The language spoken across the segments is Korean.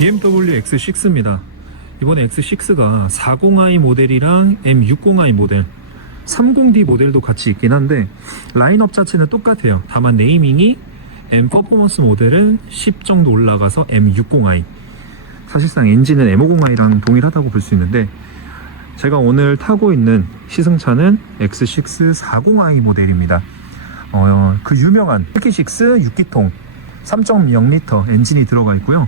BMW X6입니다. 이번에 X6가 40i 모델이랑 M60i 모델 30D 모델도 같이 있긴 한데 라인업 자체는 똑같아요. 다만 네이밍이 M 퍼포먼스 모델은 10 정도 올라가서 M60i, 사실상 엔진은 M50i랑 동일하다고 볼 수 있는데, 제가 오늘 타고 있는 시승차는 X6 40i 모델입니다. 그 유명한 실키6 6기통 3.0L 엔진이 들어가 있고요.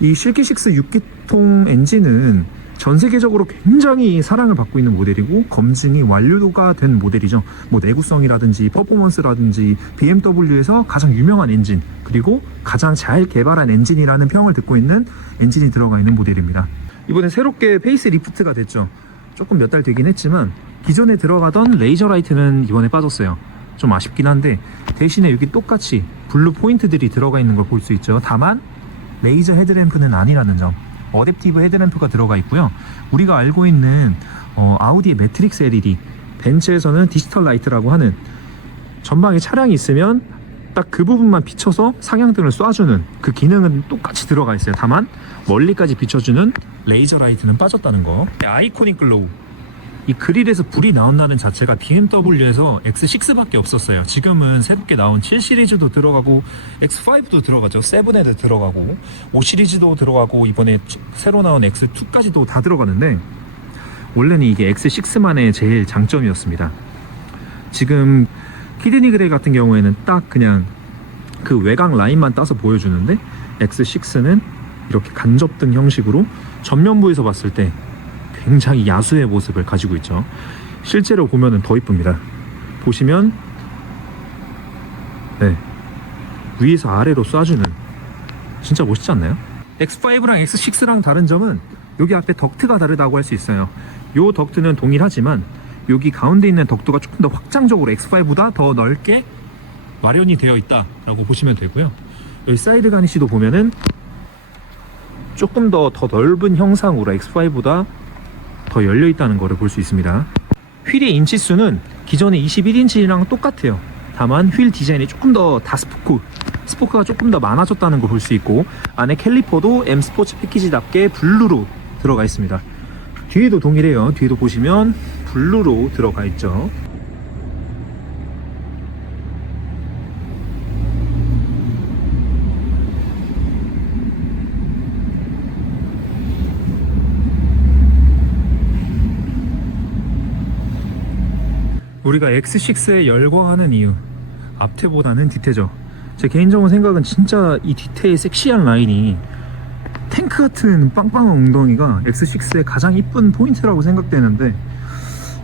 이 실키6 6기통 엔진은 전 세계적으로 굉장히 사랑을 받고 있는 모델이고 검증이 완료가 된 모델이죠. 뭐 내구성이라든지 퍼포먼스라든지 BMW에서 가장 유명한 엔진, 그리고 가장 잘 개발한 엔진이라는 평을 듣고 있는 엔진이 들어가 있는 모델입니다. 이번에 새롭게 페이스 리프트가 됐죠. 조금 몇 달 되긴 했지만 기존에 들어가던 레이저 라이트는 이번에 빠졌어요. 좀 아쉽긴 한데 대신에 여기 똑같이 블루 포인트들이 들어가 있는 걸 볼 수 있죠. 다만 레이저 헤드램프는 아니라는 점, 어댑티브 헤드램프가 들어가 있고요. 우리가 알고 있는 아우디의 매트릭스 LED, 벤츠에서는 디지털 라이트라고 하는, 전방에 차량이 있으면 딱 그 부분만 비춰서 상향등을 쏴주는 그 기능은 똑같이 들어가 있어요. 다만 멀리까지 비춰주는 레이저 라이트는 빠졌다는 거. 아이코닉 글로우, 이 그릴에서 불이 나온다는 자체가 BMW에서 X6밖에 없었어요. 지금은 새롭게 나온 7 시리즈도 들어가고 X5도 들어가죠. 7에도 들어가고 5 시리즈도 들어가고 이번에 새로 나온 X2까지도 다 들어가는데, 원래는 이게 X6만의 제일 장점이었습니다. 지금 키드니 그레이 같은 경우에는 딱 그냥 그 외곽 라인만 따서 보여주는데, X6는 이렇게 간접등 형식으로 전면부에서 봤을 때 굉장히 야수의 모습을 가지고 있죠. 실제로 보면은 더 이쁩니다. 보시면 위에서 아래로 쏴주는, 진짜 멋있지 않나요? X5랑 X6랑 다른 점은 여기 앞에 덕트가 다르다고 할 수 있어요. 요 덕트는 동일하지만 여기 가운데 있는 덕트가 조금 더 확장적으로 X5보다 더 넓게 마련이 되어 있다라고 보시면 되고요. 여기 사이드 가니쉬도 보면은 조금 더 넓은 형상으로 X5보다 더 열려 있다는 것을 볼 수 있습니다. 휠의 인치수는 기존의 21인치랑 똑같아요. 다만 휠 디자인이 조금 더 스포크가 조금 더 많아졌다는 걸 볼 수 있고, 안에 캘리퍼도 M 스포츠 패키지답게 블루로 들어가 있습니다. 뒤에도 동일해요. 뒤에도 보시면 블루로 들어가 있죠. 우리가 X6에 열광하는 이유, 앞태보다는 뒤태죠. 제 개인적인 생각은 진짜 이 뒤태의 섹시한 라인이, 탱크 같은 빵빵한 엉덩이가 X6의 가장 이쁜 포인트라고 생각되는데,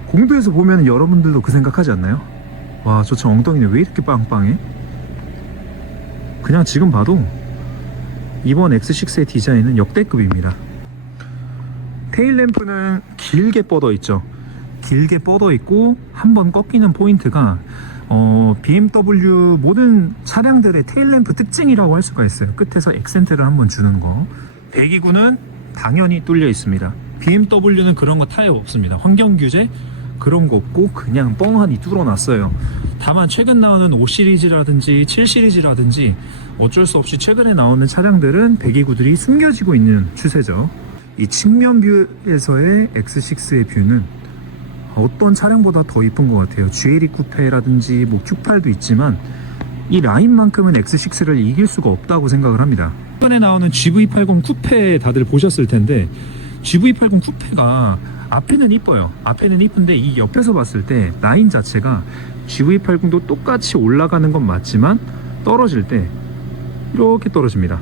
공도에서 보면 여러분들도 그 생각하지 않나요? 와, 저 엉덩이는 왜 이렇게 빵빵해? 그냥 지금 봐도 이번 X6의 디자인은 역대급입니다. 테일램프는 길게 뻗어 있죠. 길게 뻗어 있고 한번 꺾이는 포인트가 BMW 모든 차량들의 테일램프 특징이라고 할 수가 있어요. 끝에서 액센트를 한번 주는 거. 배기구는 당연히 뚫려 있습니다. BMW는 그런 거 타협 없습니다. 환경 규제 그런 거 없고 그냥 뻥하니 뚫어놨어요. 다만 최근 나오는 5 시리즈라든지 7 시리즈라든지 어쩔 수 없이 최근에 나오는 차량들은 배기구들이 숨겨지고 있는 추세죠. 이 측면 뷰에서의 X6의 뷰는 어떤 차량보다 더 이쁜 것 같아요. GLE 쿠페라든지 뭐 Q8도 있지만 이 라인만큼은 X6를 이길 수가 없다고 생각을 합니다. 최근에 나오는 GV80 쿠페 다들 보셨을 텐데, GV80 쿠페가 앞에는 이뻐요. 앞에는 이쁜데 이 옆에서 봤을 때 라인 자체가 GV80도 똑같이 올라가는 건 맞지만 떨어질 때 이렇게 떨어집니다.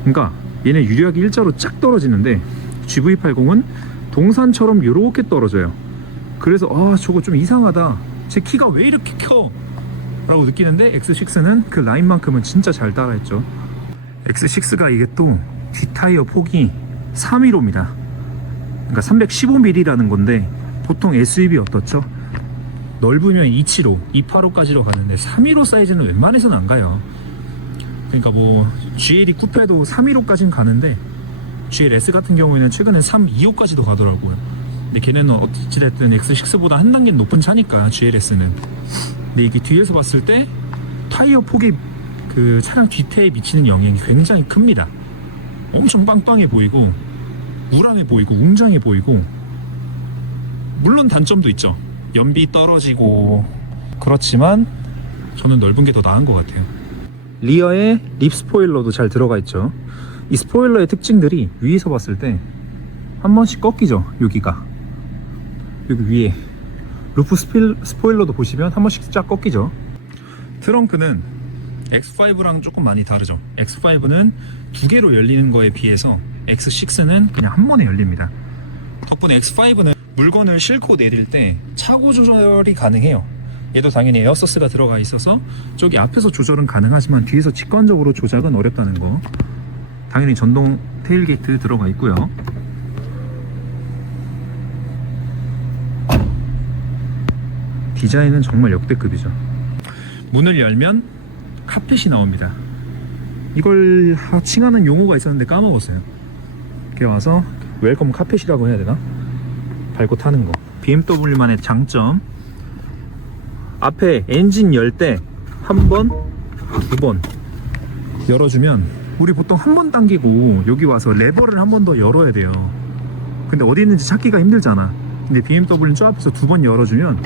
그러니까 얘는 유리하게 일자로 쫙 떨어지는데 GV80은 동산처럼 이렇게 떨어져요. 그래서 저거 좀 이상하다, 제 키가 왜 이렇게 커? 라고 느끼는데 X6는 그 라인만큼은 진짜 잘 따라했죠. X6가 이게 또 뒷타이어 폭이 315입니다. 그러니까 315mm라는 건데, 보통 SUV 어떻죠? 넓으면 275, 285까지로 가는데 315 사이즈는 웬만해서는 안 가요. 그러니까 뭐 GLE 쿠페도 315까지는 가는데 GLS 같은 경우에는 최근에 325까지도 가더라고요. 근데 걔네는 어찌됐든 X6보다 한 단계 높은 차니까 GLS는. 근데 이게 뒤에서 봤을 때 타이어 폭이 그 차량 뒤태에 미치는 영향이 굉장히 큽니다. 엄청 빵빵해 보이고 우람해 보이고 웅장해 보이고, 물론 단점도 있죠. 연비 떨어지고 그렇지만 저는 넓은 게 더 나은 것 같아요. 리어에 립 스포일러도 잘 들어가 있죠. 이 스포일러의 특징들이 위에서 봤을 때 한 번씩 꺾이죠. 여기가 여기 위에 루프 스포일러도 보시면 한 번씩 쫙 꺾이죠. 트렁크는 X5랑 조금 많이 다르죠. X5는 두 개로 열리는 거에 비해서 X6는 그냥 한 번에 열립니다. 덕분에 X5는 물건을 싣고 내릴 때 차고 조절이 가능해요. 얘도 당연히 에어서스가 들어가 있어서 저기 앞에서 조절은 가능하지만 뒤에서 직관적으로 조작은 어렵다는 거. 당연히 전동 테일게이트 들어가 있고요. 디자인은 정말 역대급이죠. 문을 열면 카펫이 나옵니다. 이걸 칭하는 용어가 있었는데 까먹었어요. 이렇게 와서 웰컴 카펫이라고 해야 되나? 밟고 타는 거. BMW만의 장점, 앞에 엔진 열 때 한 번, 두 번 열어주면, 우리 보통 한 번 당기고 여기 와서 레버를 한 번 더 열어야 돼요. 근데 어디 있는지 찾기가 힘들잖아. 근데 BMW는 저 앞에서 두 번 열어주면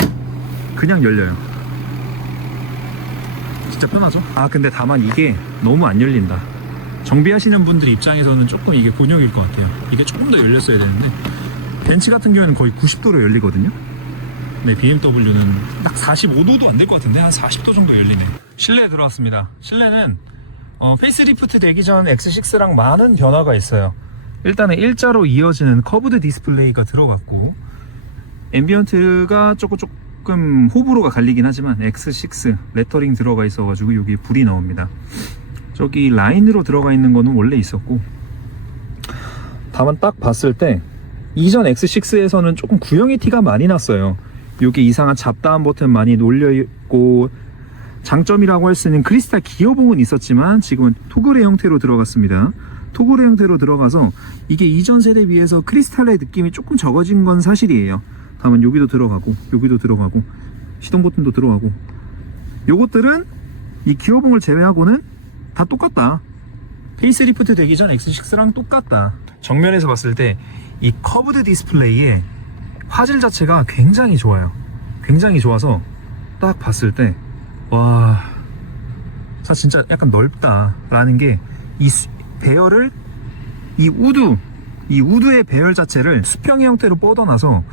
그냥 열려요. 진짜 편하죠? 근데 다만 이게 너무 안 열린다. 정비하시는 분들 입장에서는 조금 이게 곤욕일 것 같아요. 이게 조금 더 열렸어야 되는데, 벤츠 같은 경우에는 거의 90도로 열리거든요. 네, BMW는 딱 45도도 안 될 것 같은데 한 40도 정도 열리네. 실내에 들어왔습니다. 실내는 페이스리프트 되기 전 X6랑 많은 변화가 있어요. 일단은 일자로 이어지는 커브드 디스플레이가 들어갔고, 앰비언트가 조금 호불호가 갈리긴 하지만 X6 레터링 들어가 있어가지고 여기 불이 나옵니다. 저기 라인으로 들어가 있는 거는 원래 있었고, 다만 딱 봤을 때 이전 X6에서는 조금 구형의 티가 많이 났어요. 여기 이상한 잡다한 버튼 많이 놀려있고, 장점이라고 할 수 있는 크리스탈 기어봉은 있었지만 지금은 토글의 형태로 들어갔습니다. 토글의 형태로 들어가서 이게 이전 세대에 비해서 크리스탈의 느낌이 조금 적어진 건 사실이에요. 다만 여기도 들어가고 여기도 들어가고 시동 버튼도 들어가고, 요것들은 이 기어봉을 제외하고는 다 똑같다. 페이스리프트 되기 전 X6랑 똑같다. 정면에서 봤을 때 이 커브드 디스플레이의 화질 자체가 굉장히 좋아요. 굉장히 좋아서 딱 봤을 때 와, 차 진짜 약간 넓다 라는 게, 이 배열을, 이 우드의 배열 자체를 수평의 형태로 뻗어놔서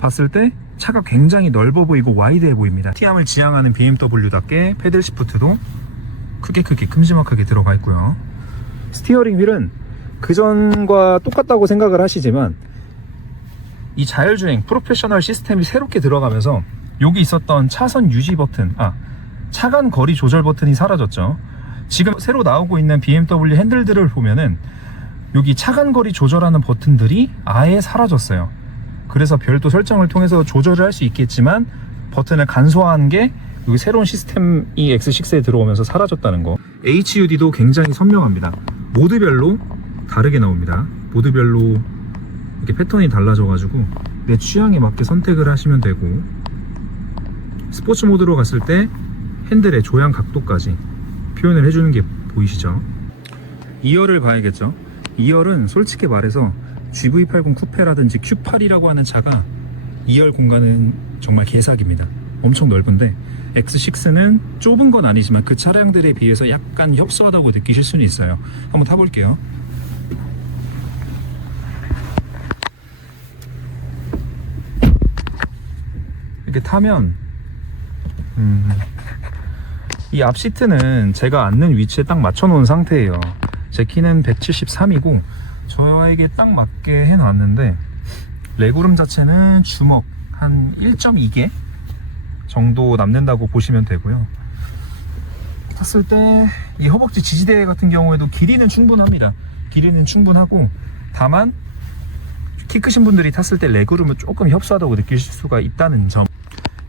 봤을 때 차가 굉장히 넓어 보이고 와이드해 보입니다. 티함을 지향하는 BMW답게 패들 시프트도 크게 큼지막하게 들어가 있고요. 스티어링 휠은 그전과 똑같다고 생각을 하시지만 이 자율주행 프로페셔널 시스템이 새롭게 들어가면서 여기 있었던 차선 유지 버튼, 차간 거리 조절 버튼이 사라졌죠. 지금 새로 나오고 있는 BMW 핸들들을 보면은 여기 차간 거리 조절하는 버튼들이 아예 사라졌어요. 그래서 별도 설정을 통해서 조절을 할 수 있겠지만 버튼을 간소화한 게 여기 새로운 시스템이 X6에 들어오면서 사라졌다는 거. HUD도 굉장히 선명합니다. 모드별로 다르게 나옵니다. 모드별로 이렇게 패턴이 달라져가지고 내 취향에 맞게 선택을 하시면 되고, 스포츠 모드로 갔을 때 핸들의 조향 각도까지 표현을 해주는 게 보이시죠? 2열을 봐야겠죠? 2열은 솔직히 말해서 GV80 쿠페라든지 Q8이라고 하는 차가 2열 공간은 정말 개사기입니다. 엄청 넓은데 X6는 좁은 건 아니지만 그 차량들에 비해서 약간 협소하다고 느끼실 수는 있어요. 한번 타볼게요. 이렇게 타면 이 앞 시트는 제가 앉는 위치에 딱 맞춰 놓은 상태예요. 제 키는 173이고 저에게 딱 맞게 해놨는데, 레그룸 자체는 주먹 한 1.2개 정도 남는다고 보시면 되고요. 탔을 때 이 허벅지 지지대 같은 경우에도 길이는 충분합니다. 길이는 충분하고, 다만 키 크신 분들이 탔을 때 레그룸은 조금 협소하다고 느끼실 수가 있다는 점.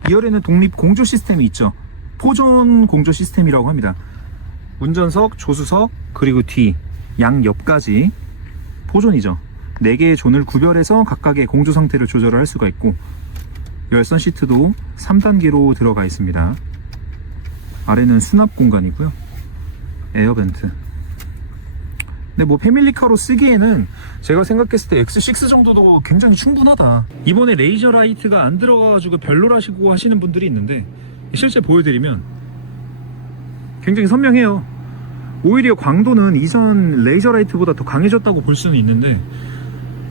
2열에는 독립 공조 시스템이 있죠. 포존 공조 시스템이라고 합니다. 운전석, 조수석, 그리고 뒤, 양옆까지 포존이죠. 4개의 존을 구별해서 각각의 공조 상태를 조절을 할 수가 있고, 열선 시트도 3단계로 들어가 있습니다. 아래는 수납 공간이고요. 에어벤트. 근데 뭐 패밀리카로 쓰기에는 제가 생각했을 때 X6 정도도 굉장히 충분하다. 이번에 레이저 라이트가 안 들어가가지고 별로라시고 하시는 분들이 있는데 실제 보여드리면 굉장히 선명해요. 오히려 광도는 이전 레이저 라이트보다 더 강해졌다고 볼 수는 있는데,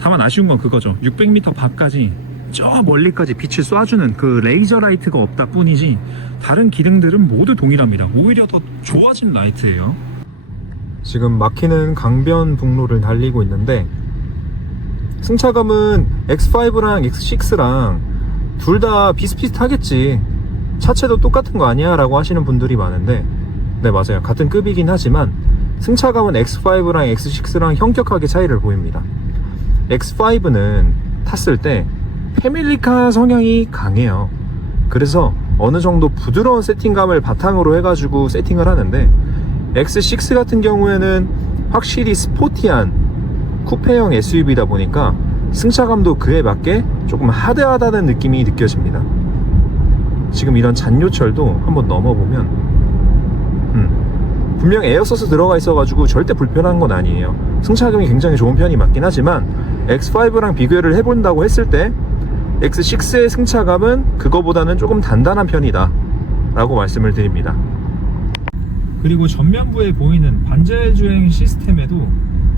다만 아쉬운 건 그거죠. 600m 밖까지 저 멀리까지 빛을 쏴주는 그 레이저 라이트가 없다 뿐이지 다른 기능들은 모두 동일합니다. 오히려 더 좋아진 라이트예요. 지금 막히는 강변북로를 달리고 있는데, 승차감은 X5랑 X6랑 둘 다 비슷비슷하겠지, 차체도 똑같은 거 아니야? 라고 하시는 분들이 많은데, 네, 맞아요. 같은 급이긴 하지만 승차감은 X5랑 X6랑 현격하게 차이를 보입니다. X5는 탔을 때 패밀리카 성향이 강해요. 그래서 어느 정도 부드러운 세팅감을 바탕으로 해가지고 세팅을 하는데, X6 같은 경우에는 확실히 스포티한 쿠페형 SUV다 보니까 승차감도 그에 맞게 조금 하드하다는 느낌이 느껴집니다. 지금 이런 잔요철도 한번 넘어보면 분명 에어서스 들어가 있어가지고 절대 불편한 건 아니에요. 승차감이 굉장히 좋은 편이 맞긴 하지만 X5랑 비교를 해본다고 했을 때 X6의 승차감은 그거보다는 조금 단단한 편이다 라고 말씀을 드립니다. 그리고 전면부에 보이는 반자율주행 시스템에도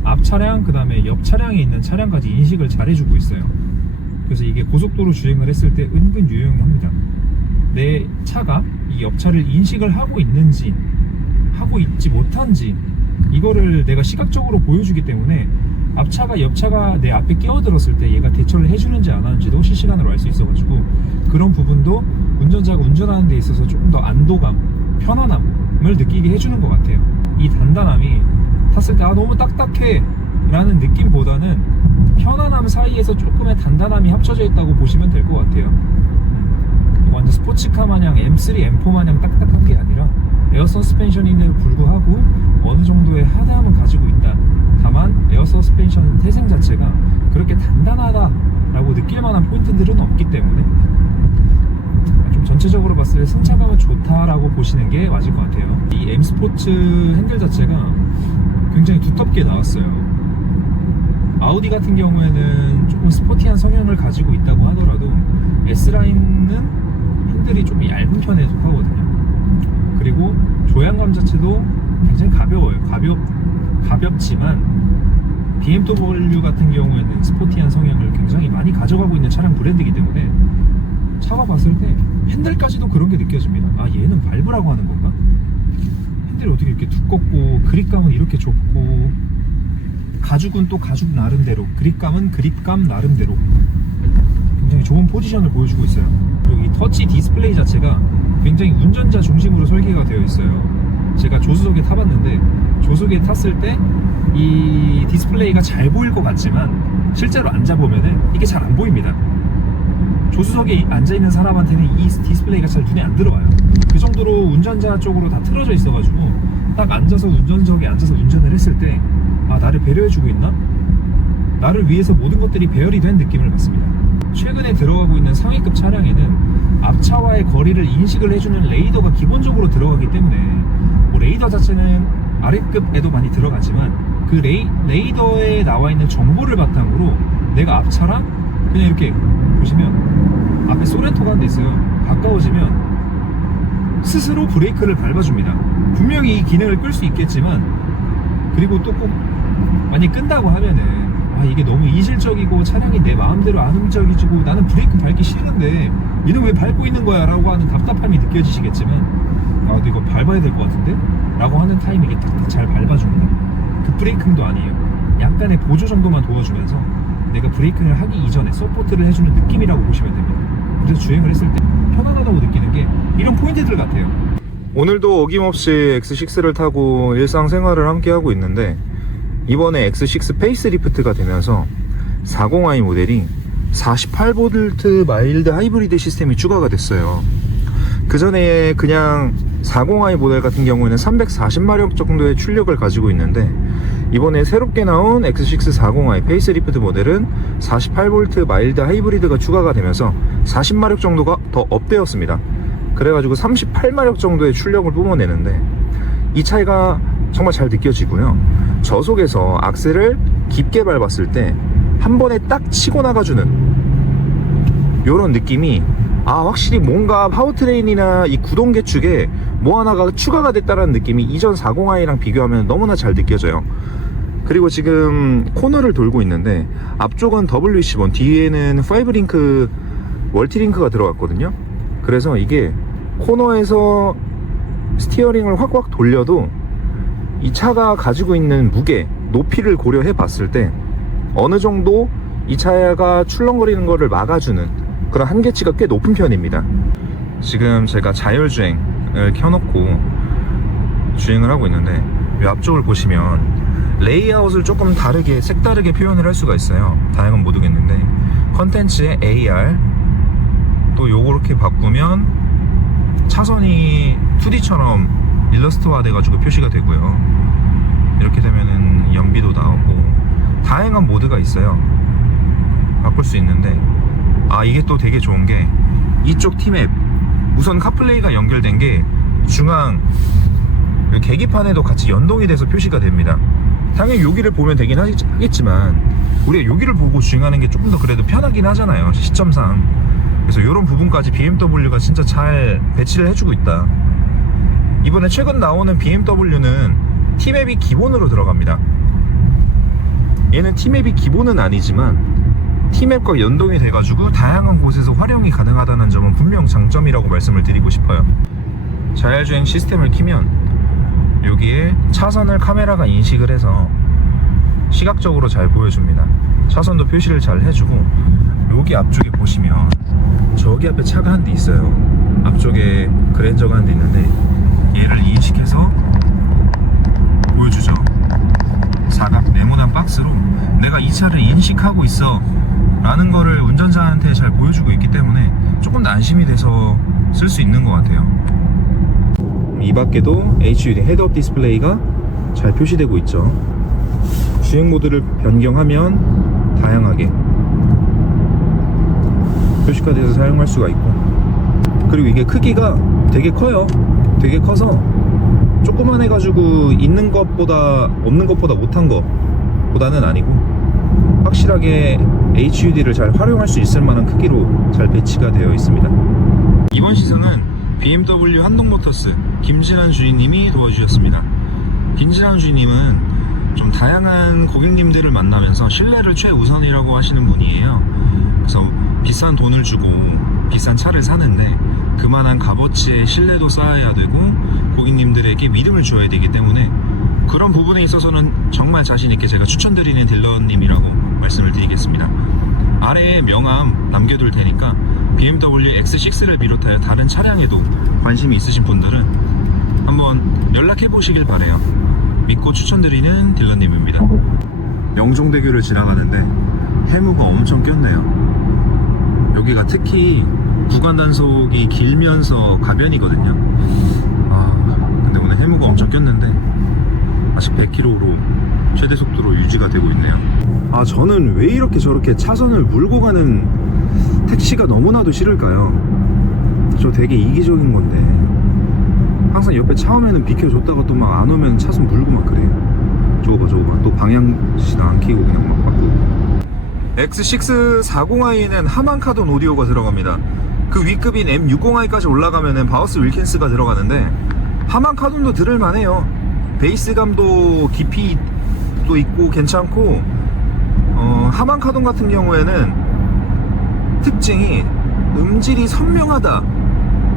앞 차량, 그 다음에 옆 차량에 있는 차량까지 인식을 잘 해주고 있어요. 그래서 이게 고속도로 주행을 했을 때 은근 유용합니다. 내 차가 이 옆차를 인식을 하고 있는지 하고 있지 못한지 이거를 내가 시각적으로 보여주기 때문에 앞차가 옆차가 내 앞에 끼어들었을 때 얘가 대처를 해주는지 안 하는지도 실시간으로 알 수 있어가지고 그런 부분도 운전자가 운전하는 데 있어서 조금 더 안도감, 편안함을 느끼게 해주는 것 같아요. 이 단단함이 탔을 때 너무 딱딱해 라는 느낌보다는 편안함 사이에서 조금의 단단함이 합쳐져 있다고 보시면 될 것 같아요. 완전 스포츠카 마냥 M3, M4 마냥 딱딱한 게 아니라 에어 서스펜션임에도 불구하고 어느 정도의 하드함은 가지고 있다. 다만 에어 서스펜션 태생 자체가 그렇게 단단하다라고 느낄 만한 포인트들은 없기 때문에 좀 전체적으로 봤을 때 승차감은 좋다라고 보시는 게 맞을 것 같아요. 이 M 스포츠 핸들 자체가 굉장히 두텁게 나왔어요. 아우디 같은 경우에는 조금 스포티한 성향을 가지고 있다고 하더라도 S라인은 핸들이 좀 얇은 편에 속하거든요. 그리고 조향감 자체도 굉장히 가벼워요. 가볍지만 BMW 같은 경우에는 스포티한 성향을 굉장히 많이 가져가고 있는 차량 브랜드이기 때문에 차가 봤을 때 핸들까지도 그런 게 느껴집니다. 아, 얘는 밟으라고 하는 건가? 핸들이 어떻게 이렇게 두껍고 그립감은 이렇게 좁고 가죽은 또 가죽 나름대로, 그립감은 그립감 나름대로 굉장히 좋은 포지션을 보여주고 있어요. 그리고 이 터치 디스플레이 자체가 굉장히 운전자 중심으로 설계가 되어 있어요. 제가 조수석에 타봤는데 조수석에 탔을 때 이 디스플레이가 잘 보일 것 같지만 실제로 앉아보면은 이게 잘 안 보입니다. 조수석에 앉아있는 사람한테는 이 디스플레이가 잘 눈에 안 들어와요. 그 정도로 운전자 쪽으로 다 틀어져 있어가지고 딱 앉아서 운전석에 앉아서 운전을 했을 때 아, 나를 배려해주고 있나? 나를 위해서 모든 것들이 배열이 된 느낌을 받습니다. 최근에 들어가고 있는 상위급 차량에는 앞차와의 거리를 인식을 해주는 레이더가 기본적으로 들어가기 때문에 뭐 레이더 자체는 아래급에도 많이 들어가지만 그 레이더에 나와 있는 정보를 바탕으로 내가 앞차랑 그냥 이렇게 보시면 앞에 소렌토가 한 대 있어요. 가까워지면 스스로 브레이크를 밟아줍니다. 분명히 이 기능을 끌 수 있겠지만, 그리고 또 꼭 만약 끈다고 하면은 아, 이게 너무 이질적이고 차량이 내 마음대로 안 움직여지고 나는 브레이크 밟기 싫은데 얘는 왜 밟고 있는 거야 라고 하는 답답함이 느껴지시겠지만, 아, 근데 이거 밟아야 될 것 같은데? 라고 하는 타이밍에 탁탁 잘 밟아줍니다. 급브레이킹도 아니에요. 약간의 보조 정도만 도와주면서 내가 브레이킹을 하기 이전에 서포트를 해주는 느낌이라고 보시면 됩니다. 그래서 주행을 했을 때 편안하다고 느끼는 게 이런 포인트들 같아요. 오늘도 어김없이 X6를 타고 일상생활을 함께 하고 있는데, 이번에 X6 페이스리프트가 되면서 40i 모델이 48V 마일드 하이브리드 시스템이 추가가 됐어요. 그 전에 그냥 40i 모델 같은 경우에는 340마력 정도의 출력을 가지고 있는데, 이번에 새롭게 나온 X6 40i 페이스리프트 모델은 48V 마일드 하이브리드가 추가가 되면서 40마력 정도가 더 업되었습니다. 그래가지고 38마력 정도의 출력을 뿜어내는데 이 차이가 정말 잘 느껴지고요. 저속에서 악셀을 깊게 밟았을 때 한 번에 딱 치고 나가주는 요런 느낌이, 확실히 뭔가 파워트레인이나 이 구동 계축에 뭐 하나가 추가가 됐다는 느낌이 이전 40i랑 비교하면 너무나 잘 느껴져요. 그리고 지금 코너를 돌고 있는데 앞쪽은 W10번, 뒤에는 5링크 멀티링크가 들어갔거든요. 그래서 이게 코너에서 스티어링을 확확 돌려도 이 차가 가지고 있는 무게, 높이를 고려해 봤을 때 어느 정도 이 차가 출렁거리는 거를 막아주는 그런 한계치가 꽤 높은 편입니다. 지금 제가 자율주행을 켜놓고 주행을 하고 있는데 이 앞쪽을 보시면 레이아웃을 조금 다르게, 색다르게 표현을 할 수가 있어요. 다양한 모드가 있는데 컨텐츠에 AR, 또 요렇게 바꾸면 차선이 2D처럼 일러스트화 돼가지고 표시가 되고요. 이렇게 되면은 연비도 나오고 다양한 모드가 있어요. 바꿀 수 있는데 이게 또 되게 좋은 게 이쪽 T맵, 우선 카플레이가 연결된 게 중앙 계기판에도 같이 연동이 돼서 표시가 됩니다. 당연히 여기를 보면 되긴 하겠지만 우리가 여기를 보고 주행하는 게 조금 더 그래도 편하긴 하잖아요, 시점상. 그래서 이런 부분까지 BMW가 진짜 잘 배치를 해주고 있다. 이번에 최근 나오는 BMW는 T맵이 기본으로 들어갑니다. 얘는 T맵이 기본은 아니지만 T맵과 연동이 돼가지고 다양한 곳에서 활용이 가능하다는 점은 분명 장점이라고 말씀을 드리고 싶어요. 자율주행 시스템을 키면 여기에 차선을 카메라가 인식을 해서 시각적으로 잘 보여줍니다. 차선도 표시를 잘 해주고, 여기 앞쪽에 보시면 저기 앞에 차가 한 대 있어요. 앞쪽에 그랜저가 한 대 있는데 얘를 인식해서 보여주죠. 사각 네모난 박스로 내가 이 차를 인식하고 있어 라는 거를 운전자한테 잘 보여주고 있기 때문에 조금 더 안심이 돼서 쓸 수 있는 것 같아요. 이 밖에도 HUD 헤드업 디스플레이가 잘 표시되고 있죠. 주행 모드를 변경하면 다양하게 표시가 돼서 사용할 수가 있고, 그리고 이게 크기가 되게 커요. 되게 커서 조그만 해가지고 있는 것보다 없는 것보다 못한 것보다는 아니고 확실하게 HUD를 잘 활용할 수 있을 만한 크기로 잘 배치가 되어 있습니다. 이번 시승은 BMW 한동모터스 김진환 주인님이 도와주셨습니다. 김진환 주인님은 좀 다양한 고객님들을 만나면서 신뢰를 최우선이라고 하시는 분이에요. 그래서 비싼 돈을 주고 비싼 차를 사는데 그만한 값어치의 신뢰도 쌓아야 되고 고객님들에게 믿음을 줘야 되기 때문에 그런 부분에 있어서는 정말 자신있게 제가 추천드리는 딜러님이라고 말씀을 드리겠습니다. 아래에 명함 남겨둘 테니까 BMW X6를 비롯하여 다른 차량에도 관심이 있으신 분들은 한번 연락해 보시길 바래요. 믿고 추천드리는 딜러님입니다. 명종대교를 지나가는데 해무가 엄청 꼈네요. 여기가 특히 구간 단속이 길면서 가변이거든요. 근데 오늘 해무가 엄청 꼈는데 아직 100km로 최대 속도로 유지가 되고 있네요. 저는 왜 이렇게 저렇게 차선을 물고 가는 택시가 너무나도 싫을까요? 저 되게 이기적인 건데 항상 옆에 차 오면은 비켜줬다가 또 막 안 오면 차선 물고 막 그래요. 저거 봐 또 방향시도 안 켜고 그냥 막 바꾸고. X6 40i는 하만 카돈 오디오가 들어갑니다. 그 위급인 M60i까지 올라가면은 바우스 윌킨스가 들어가는데 하만 카돈도 들을만해요. 베이스감도 깊이도 있고 괜찮고, 하만 카돈 같은 경우에는 특징이 음질이 선명하다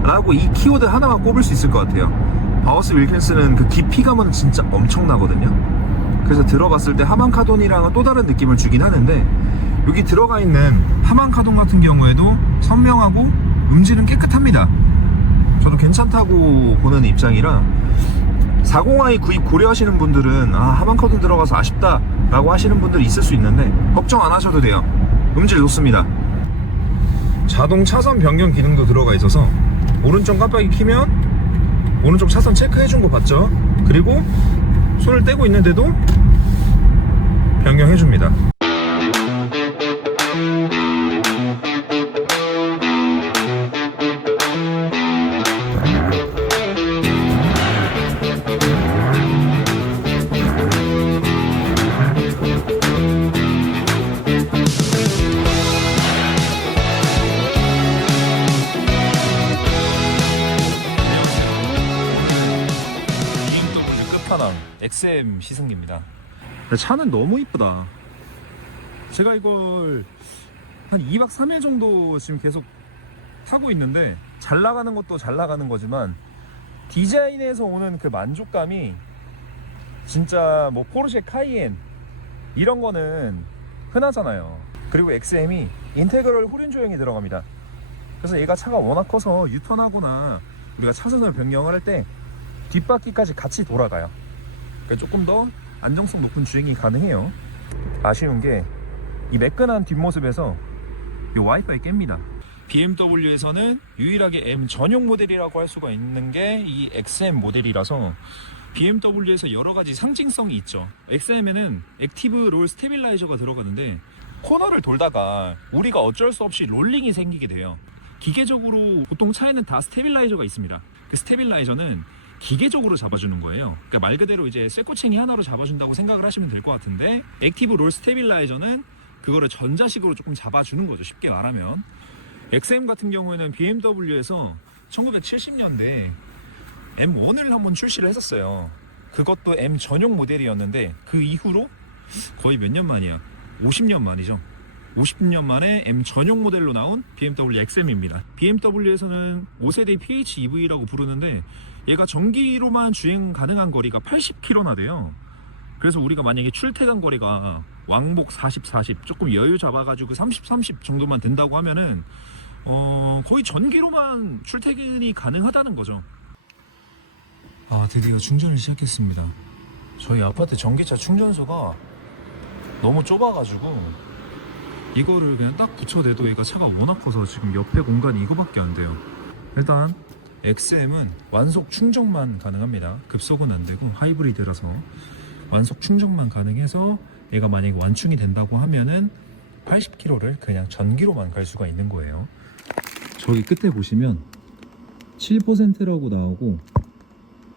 라고 이 키워드 하나만 꼽을 수 있을 것 같아요. 바우스 윌킨스는 그 깊이감은 진짜 엄청나거든요. 그래서 들어봤을 때 하만 카돈이랑은 또 다른 느낌을 주긴 하는데, 여기 들어가 있는 하만 카돈 같은 경우에도 선명하고 음질은 깨끗합니다. 저도 괜찮다고 보는 입장이라 40i 구입 고려하시는 분들은 하만 카돈 들어가서 아쉽다 라고 하시는 분들이 있을 수 있는데 걱정 안 하셔도 돼요. 음질 좋습니다. 자동 차선 변경 기능도 들어가 있어서 오른쪽 깜빡이 켜면 오른쪽 차선 체크해준 거 봤죠? 그리고 손을 떼고 있는데도 변경해줍니다. XM 시승기입니다. 차는 너무 이쁘다. 제가 이걸 한 2박 3일 정도 지금 계속 타고 있는데 잘 나가는 것도 잘 나가는 거지만 디자인에서 오는 그 만족감이 진짜 뭐 포르쉐 카이엔 이런 거는 흔하잖아요. 그리고 XM이 인테그럴 후륜 조형이 들어갑니다. 그래서 얘가 차가 워낙 커서 유턴하거나 우리가 차선을 변경을 할 때 뒷바퀴까지 같이 돌아가요. 그러니까 조금 더 안정성 높은 주행이 가능해요. 아쉬운 게 이 매끈한 뒷모습에서 이 와이파이 깹니다. BMW에서는 유일하게 M 전용 모델이라고 할 수가 있는 게 이 XM 모델이라서 BMW에서 여러 가지 상징성이 있죠. XM에는 액티브 롤 스테빌라이저가 들어가는데 코너를 돌다가 우리가 어쩔 수 없이 롤링이 생기게 돼요. 기계적으로 보통 차에는 다 스테빌라이저가 있습니다. 그 스테빌라이저는 기계적으로 잡아주는 거예요. 그러니까 말 그대로 이제 쇠꼬챙이 하나로 잡아준다고 생각을 하시면 될 것 같은데 액티브 롤 스테빌라이저는 그거를 전자식으로 조금 잡아주는 거죠. 쉽게 말하면. XM 같은 경우에는 BMW에서 1970년대 M1을 한번 출시를 했었어요. 그것도 M 전용 모델이었는데 그 이후로 거의 몇 년 만이야? 50년 만이죠. 50년 만에 M 전용 모델로 나온 BMW XM입니다. BMW에서는 5세대 PHEV라고 부르는데 얘가 전기로만 주행 가능한 거리가 80km나 돼요. 그래서 우리가 만약에 출퇴근 거리가 왕복 40, 40 조금 여유 잡아가지고 30, 30 정도만 된다고 하면은 거의 전기로만 출퇴근이 가능하다는 거죠. 드디어 충전을 시작했습니다. 저희 아파트 전기차 충전소가 너무 좁아가지고 이거를 그냥 딱 붙여대도 얘가 차가 워낙 커서 지금 옆에 공간이 이거밖에 안 돼요. 일단 XM은 완속 충전만 가능합니다. 급속은 안 되고 하이브리드라서 완속 충전만 가능해서 얘가 만약에 완충이 된다고 하면은 80km를 그냥 전기로만 갈 수가 있는 거예요. 저기 끝에 보시면 7%라고 나오고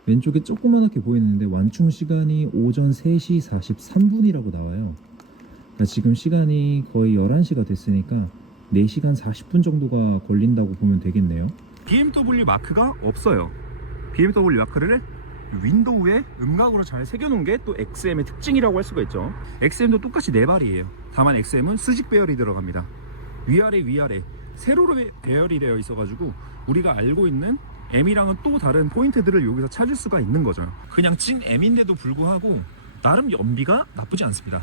왼쪽에 조그맣게 보이는데 완충 시간이 오전 3시 43분이라고 나와요. 그러니까 지금 시간이 거의 11시가 됐으니까 4시간 40분 정도가 걸린다고 보면 되겠네요. BMW 마크가 없어요. BMW 마크를 윈도우에 음각으로 잘 새겨놓은 게 또 XM의 특징이라고 할 수가 있죠. XM도 똑같이 4발이에요. 다만 XM은 수직 배열이 들어갑니다. 위아래 세로로 배열이 되어 있어가지고 우리가 알고 있는 M이랑은 또 다른 포인트들을 여기서 찾을 수가 있는 거죠. 그냥 찐 M인데도 불구하고 나름 연비가 나쁘지 않습니다.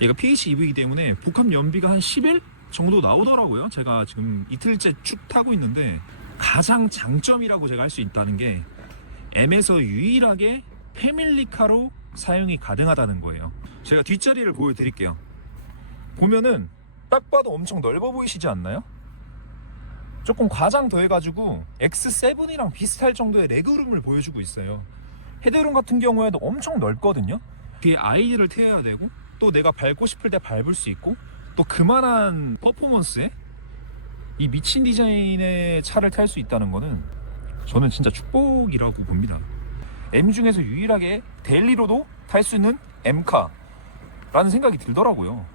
얘가 PHEV이기 때문에 복합 연비가 한 11 정도 나오더라고요. 제가 지금 이틀째 쭉 타고 있는데 가장 장점이라고 제가 할 수 있다는 게 M에서 유일하게 패밀리카로 사용이 가능하다는 거예요. 제가 뒷자리를 보여드릴게요. 보면은 딱 봐도 엄청 넓어 보이시지 않나요? 조금 과장 더해가지고 X7이랑 비슷할 정도의 레그룸을 보여주고 있어요. 헤드룸 같은 경우에도 엄청 넓거든요. 뒤에 아이를 태워야 되고 또 내가 밟고 싶을 때 밟을 수 있고 또 그만한 퍼포먼스에 이 미친 디자인의 차를 탈 수 있다는 거는 저는 진짜 축복이라고 봅니다. M 중에서 유일하게 데일리로도 탈 수 있는 M카라는 생각이 들더라고요.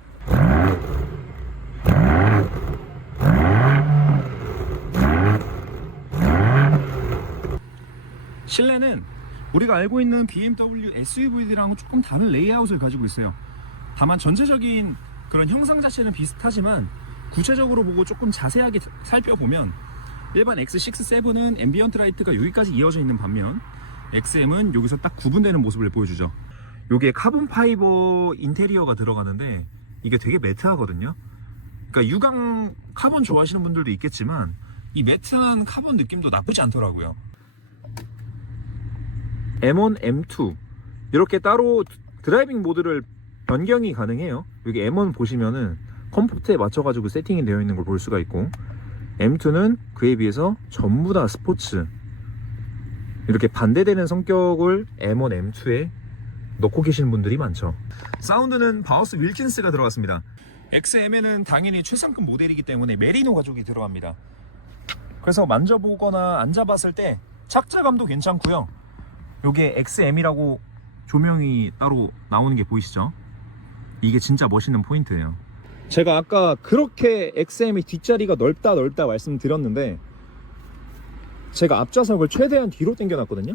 실내는 우리가 알고 있는 BMW SUV들이랑 조금 다른 레이아웃을 가지고 있어요. 다만 전체적인 그런 형상 자체는 비슷하지만 구체적으로 보고 조금 자세하게 살펴보면 일반 X6, 7은 앰비언트 라이트가 여기까지 이어져 있는 반면 XM은 여기서 딱 구분되는 모습을 보여주죠. 요게 카본 파이버 인테리어가 들어가는데 이게 되게 매트하거든요. 그러니까 유광 카본 좋아하시는 분들도 있겠지만 이 매트한 카본 느낌도 나쁘지 않더라고요. M1, M2 이렇게 따로 드라이빙 모드를 변경이 가능해요. 여기 M1 보시면은 컴포트에 맞춰가지고 세팅이 되어 있는 걸 볼 수가 있고 M2는 그에 비해서 전부 다 스포츠 이렇게 반대되는 성격을 M1, M2에 넣고 계시는 분들이 많죠. 사운드는 바우스 윌킨스가 들어갔습니다. XM에는 당연히 최상급 모델이기 때문에 메리노 가죽이 들어갑니다. 그래서 만져보거나 앉아봤을 때 착자감도 괜찮고요. 요게 XM이라고 조명이 따로 나오는 게 보이시죠? 이게 진짜 멋있는 포인트예요. 제가 아까 그렇게 XM의 뒷자리가 넓다 말씀드렸는데 제가 앞좌석을 최대한 뒤로 당겨놨거든요.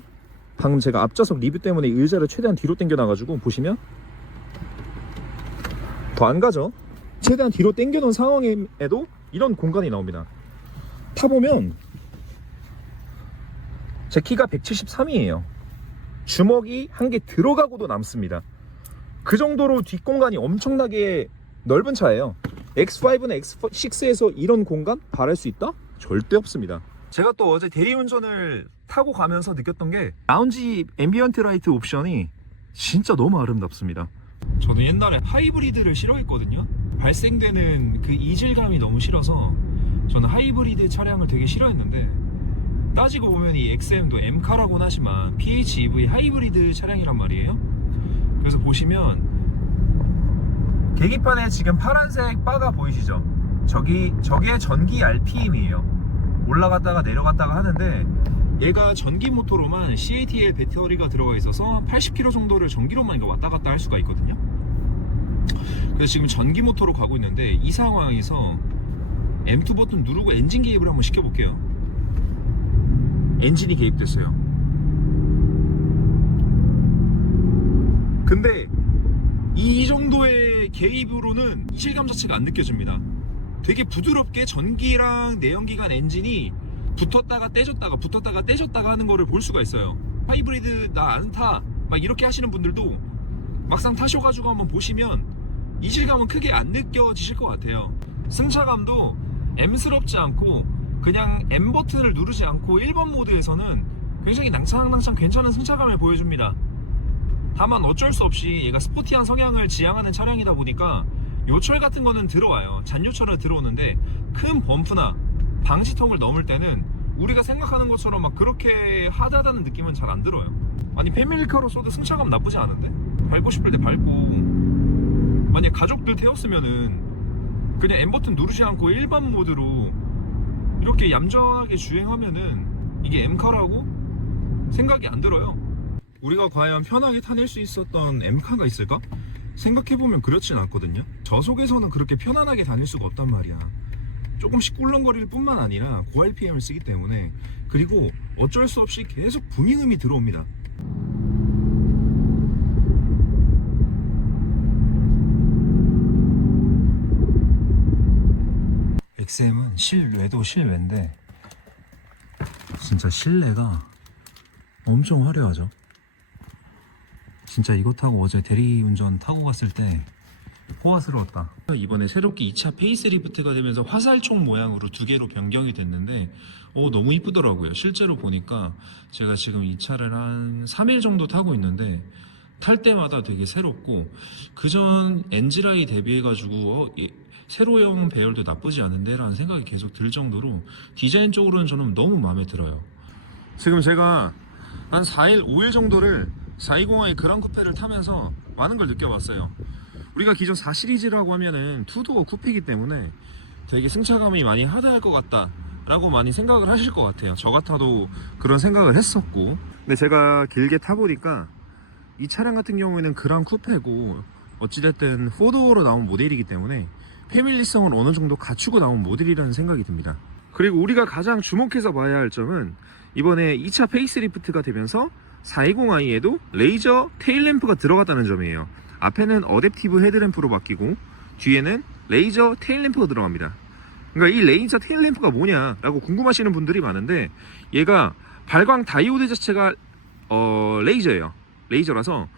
방금 제가 앞좌석 리뷰 때문에 의자를 최대한 뒤로 당겨놔가지고 보시면 더 안 가죠. 최대한 뒤로 당겨놓은 상황에도 이런 공간이 나옵니다. 타보면 제 키가 173이에요. 주먹이 한 개 들어가고도 남습니다. 그 정도로 뒷공간이 엄청나게 넓은 차예요. X5나 X6에서 이런 공간 바랄 수 있다? 절대 없습니다. 제가 또 어제 대리운전을 타고 가면서 느꼈던 게 라운지 앰비언트 라이트 옵션이 진짜 너무 아름답습니다. 저도 옛날에 하이브리드를 싫어했거든요. 발생되는 그 이질감이 너무 싫어서 저는 하이브리드 차량을 되게 싫어했는데, 따지고 보면 이 XM도 M카라고는 하지만 PHEV 하이브리드 차량이란 말이에요. 그래서 보시면 계기판에 지금 파란색 바가 보이시죠? 저게 전기 RPM이에요. 올라갔다가 내려갔다가 하는데, 얘가 전기 모터로만 CATL 배터리가 들어가 있어서 80km 정도를 전기로만 이거 왔다 갔다 할 수가 있거든요. 그래서 지금 전기 모터로 가고 있는데, 이 상황에서 M2 버튼 누르고 엔진 개입을 한번 시켜볼게요. 엔진이 개입됐어요. 근데 이 정도의 개입으로는 이질감 자체가 안 느껴집니다. 되게 부드럽게 전기랑 내연기관 엔진이 붙었다가 떼졌다가 붙었다가 떼졌다가 하는 거를 볼 수가 있어요. 하이브리드 나 안 타 막 이렇게 하시는 분들도 막상 타셔가지고 한번 보시면 이질감은 크게 안 느껴지실 것 같아요. 승차감도 M스럽지 않고 그냥 M 버튼을 누르지 않고 1번 모드에서는 굉장히 낭창낭창 괜찮은 승차감을 보여줍니다. 다만 어쩔 수 없이 얘가 스포티한 성향을 지향하는 차량이다 보니까 요철 같은 거는 들어와요. 잔요철은 들어오는데 큰 범프나 방지턱을 넘을 때는 우리가 생각하는 것처럼 막 그렇게 하다다는 느낌은 잘 안 들어요. 아니 패밀리카로 써도 승차감 나쁘지 않은데? 밟고 싶을 때 밟고, 만약 가족들 태웠으면은 그냥 M 버튼 누르지 않고 일반 모드로 이렇게 얌전하게 주행하면은 이게 M카라고 생각이 안 들어요. 우리가 과연 편하게 타낼 수 있었던 M카가 있을까? 생각해보면 그렇진 않거든요. 저속에서는 그렇게 편안하게 다닐 수가 없단 말이야. 조금씩 꿀렁거릴 뿐만 아니라 고RPM을 쓰기 때문에, 그리고 어쩔 수 없이 계속 붕잉음이 들어옵니다. XM은 실외도 실외인데 진짜 실내가 엄청 화려하죠. 진짜 이거 타고 어제 대리운전 타고 갔을 때 호화스러웠다. 이번에 새롭게 2차 페이스리프트가 되면서 화살촉 모양으로 두 개로 변경이 됐는데 너무 이쁘더라고요. 실제로 보니까 제가 지금 이 차를 한 3일 정도 타고 있는데 탈 때마다 되게 새롭고, 그전 엔지라이 대비해가지고 세로형 배열도 나쁘지 않은데 라는 생각이 계속 들 정도로 디자인적으로는 저는 너무 마음에 들어요. 지금 제가 한 4일, 5일 정도를 420i 그랑 쿠페를 타면서 많은 걸 느껴봤어요. 우리가 기존 4 시리즈라고 하면은 투도어 쿠페이기 때문에 되게 승차감이 많이 하드할 것 같다 라고 많이 생각을 하실 것 같아요. 저 같아도 그런 생각을 했었고, 근데 제가 길게 타보니까 이 차량 같은 경우에는 그랑 쿠페고 어찌됐든 4도어로 나온 모델이기 때문에 패밀리성을 어느 정도 갖추고 나온 모델이라는 생각이 듭니다. 그리고 우리가 가장 주목해서 봐야 할 점은 이번에 2차 페이스리프트가 되면서 420i에도 레이저 테일램프가 들어갔다는 점이에요. 앞에는 어댑티브 헤드램프로 바뀌고 뒤에는 레이저 테일램프가 들어갑니다. 그러니까 이 레이저 테일램프가 뭐냐라고 궁금하시는 분들이 많은데, 얘가 발광 다이오드 자체가 레이저예요. 레이저라서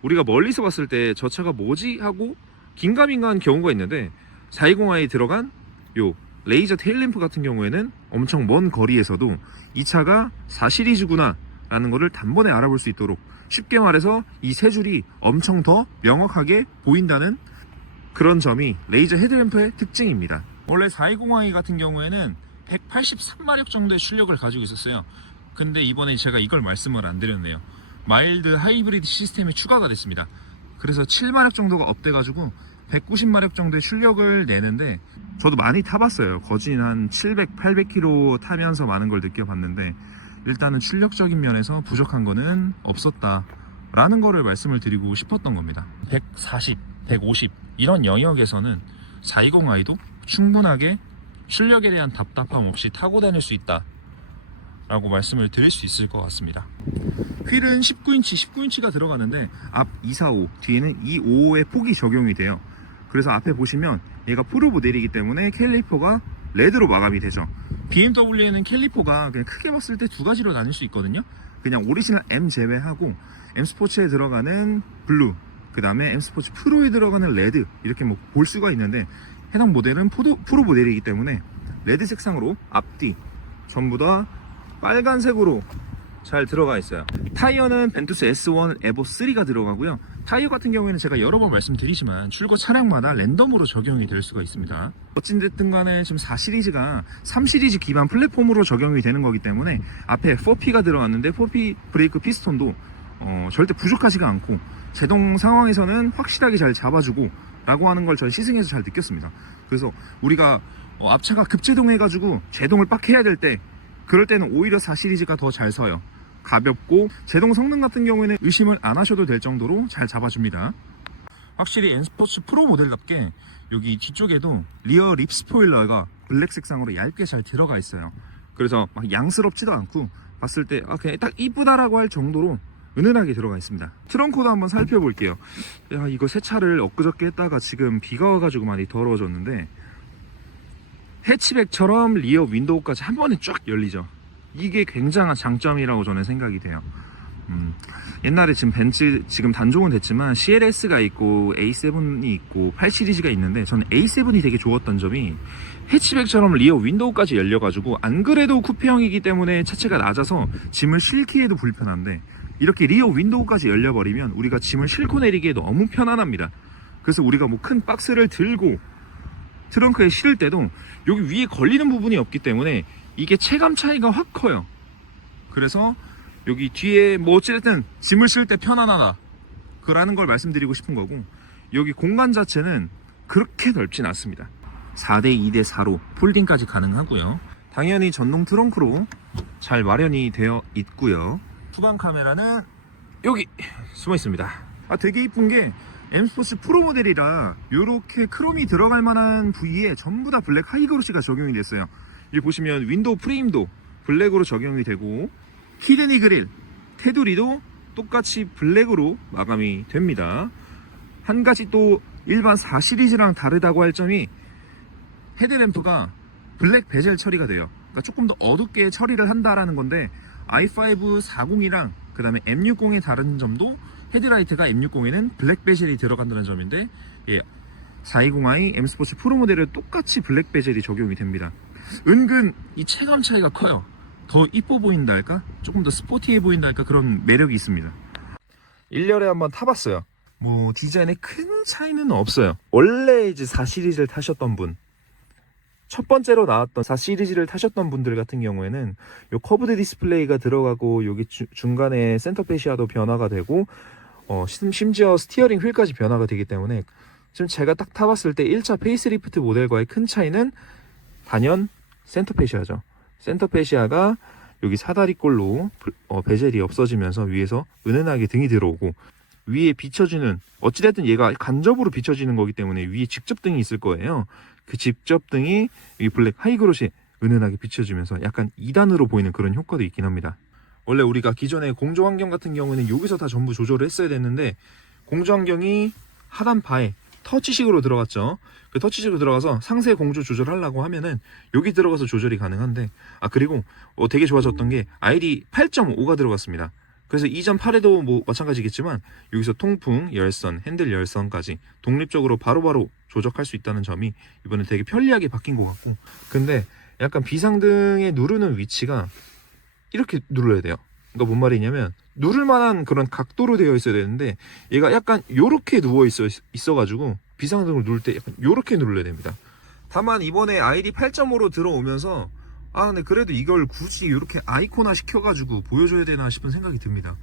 우리가 멀리서 봤을 때 저 차가 뭐지 하고 긴가민가한 경우가 있는데, 420i에 들어간 요 레이저 테일램프 같은 경우에는 엄청 먼 거리에서도 이 차가 4 시리즈구나 라는 거를 단번에 알아볼 수 있도록, 쉽게 말해서 이 세 줄이 엄청 더 명확하게 보인다는 그런 점이 레이저 헤드램프의 특징입니다. 원래 420i 같은 경우에는 183마력 정도의 출력을 가지고 있었어요. 근데 이번에 제가 이걸 말씀을 안 드렸네요. 마일드 하이브리드 시스템이 추가가 됐습니다. 그래서 7마력 정도가 업돼가지고 190마력 정도의 출력을 내는데, 저도 많이 타봤어요. 거진 한 700, 800km 타면서 많은 걸 느껴봤는데 일단은 출력적인 면에서 부족한 거는 없었다 라는 거를 말씀을 드리고 싶었던 겁니다. 140, 150 이런 영역에서는 420i도 충분하게 출력에 대한 답답함 없이 타고 다닐 수 있다 라고 말씀을 드릴 수 있을 것 같습니다. 휠은 19인치가 들어가는데 앞 245, 뒤에는 255의 폭이 적용이 돼요. 그래서 앞에 보시면 얘가 프로 모델이기 때문에 캘리퍼가 레드로 마감이 되죠. BMW에는 캘리퍼가 그냥 크게 봤을 때 두 가지로 나눌 수 있거든요. 그냥 오리지널 M 제외하고 M 스포츠에 들어가는 블루, 그 다음에 M 스포츠 프로에 들어가는 레드, 이렇게 뭐 볼 수가 있는데, 해당 모델은 프로 모델이기 때문에 레드 색상으로 앞뒤 전부 다 빨간색으로 잘 들어가 있어요. 타이어는 벤투스 S1 에보 3가 들어가고요. 타이어 같은 경우에는 제가 여러 번 말씀드리지만 출고 차량마다 랜덤으로 적용이 될 수가 있습니다. 어찌됐든 간에 지금 4 시리즈가 3 시리즈 기반 플랫폼으로 적용이 되는 거기 때문에 앞에 4P가 들어갔는데 4P 브레이크 피스톤도 절대 부족하지가 않고 제동 상황에서는 확실하게 잘 잡아주고 라고 하는 걸 전 시승해서 잘 느꼈습니다. 그래서 우리가 앞차가 급제동해가지고 제동을 빡 해야 될 때, 그럴 때는 오히려 4 시리즈가 더 잘 서요. 가볍고 제동 성능 같은 경우에는 의심을 안 하셔도 될 정도로 잘 잡아줍니다. 확실히 M 스포츠 프로 모델답게 여기 뒤쪽에도 리어 립 스포일러가 블랙 색상으로 얇게 잘 들어가 있어요. 그래서 막 양스럽지도 않고 봤을 때 그냥 딱 이쁘다라고 할 정도로 은은하게 들어가 있습니다. 트렁크도 한번 살펴볼게요. 야, 이거 세차를 엊그저께 했다가 지금 비가 와가지고 많이 더러워졌는데, 해치백처럼 리어 윈도우까지 한 번에 쫙 열리죠. 이게 굉장한 장점이라고 저는 생각이 돼요. 옛날에 지금 벤츠 지금 단종은 됐지만 CLS가 있고 A7이 있고 8 시리즈가 있는데, 저는 A7이 되게 좋았던 점이 해치백처럼 리어 윈도우까지 열려가지고 안 그래도 쿠페형이기 때문에 차체가 낮아서 짐을 싣기에도 불편한데, 이렇게 리어 윈도우까지 열려버리면 우리가 짐을 싣고 내리기에 너무 편안합니다. 그래서 우리가 뭐 큰 박스를 들고 트렁크에 실을 때도 여기 위에 걸리는 부분이 없기 때문에 이게 체감 차이가 확 커요. 그래서 여기 뒤에 뭐 어찌됐든 짐을 실 때 편안하다 그라는 걸 말씀드리고 싶은 거고, 여기 공간 자체는 그렇게 넓진 않습니다. 4대 2대 4로 폴딩까지 가능하고요. 당연히 전동 트렁크로 잘 마련이 되어 있고요. 후방 카메라는 여기 숨어 있습니다. 되게 이쁜 게 M 스포츠 프로 모델이라 이렇게 크롬이 들어갈 만한 부위에 전부 다 블랙 하이그로시가 적용이 됐어요. 여기 보시면 윈도우 프레임도 블랙으로 적용이 되고, 히드니 그릴, 테두리도 똑같이 블랙으로 마감이 됩니다. 한 가지 또 일반 4 시리즈랑 다르다고 할 점이 헤드램프가 블랙 베젤 처리가 돼요. 그러니까 조금 더 어둡게 처리를 한다라는 건데, i5 40이랑 그 다음에 M60의 다른 점도 헤드라이트가 M60에는 블랙 베젤이 들어간다는 점인데, 420i M 스포츠 프로 모델에 똑같이 블랙 베젤이 적용이 됩니다. 은근 이 체감 차이가 커요. 더 이뻐 보인다 할까? 조금 더 스포티해 보인다 할까? 그런 매력이 있습니다. 1년에 한번 타봤어요. 뭐 디자인에 큰 차이는 없어요. 원래 이제 4 시리즈를 타셨던 분, 첫 번째로 나왔던 4 시리즈를 타셨던 분들 같은 경우에는 요 커브드 디스플레이가 들어가고, 여기 중간에 센터 페시아도 변화가 되고, 심지어 스티어링 휠까지 변화가 되기 때문에, 지금 제가 딱 타봤을 때 1차 페이스리프트 모델과의 큰 차이는 단연 센터 페시아죠. 센터 페시아가 여기 사다리꼴로 베젤이 없어지면서 위에서 은은하게 등이 들어오고, 위에 비춰지는, 어찌됐든 얘가 간접으로 비춰지는 거기 때문에 위에 직접등이 있을 거예요. 그 직접등이 이 블랙 하이그로시 은은하게 비춰지면서 약간 2단으로 보이는 그런 효과도 있긴 합니다. 원래 우리가 기존의 공조 환경 같은 경우에는 여기서 다 전부 조절을 했어야 됐는데, 공조 환경이 하단 바에 터치식으로 들어갔죠. 그 터치식으로 들어가서 상세 공조 조절하려고 하면은 여기 들어가서 조절이 가능한데, 그리고 되게 좋아졌던 게 ID 8.5가 들어갔습니다. 그래서 이전 8에도 뭐 마찬가지겠지만 여기서 통풍, 열선, 핸들 열선까지 독립적으로 바로바로 조작할 수 있다는 점이 이번에 되게 편리하게 바뀐 것 같고, 근데 약간 비상등에 누르는 위치가 이렇게 눌러야 돼요. 그러니까 뭔 말이냐면 누를 만한 그런 각도로 되어 있어야 되는데, 얘가 약간 요렇게 누워 있어가지고 비상등을 누를 때 약간 요렇게 눌러야 됩니다. 다만 이번에 ID 8.5로 들어오면서 근데 그래도 이걸 굳이 이렇게 아이콘화 시켜가지고 보여줘야 되나 싶은 생각이 듭니다.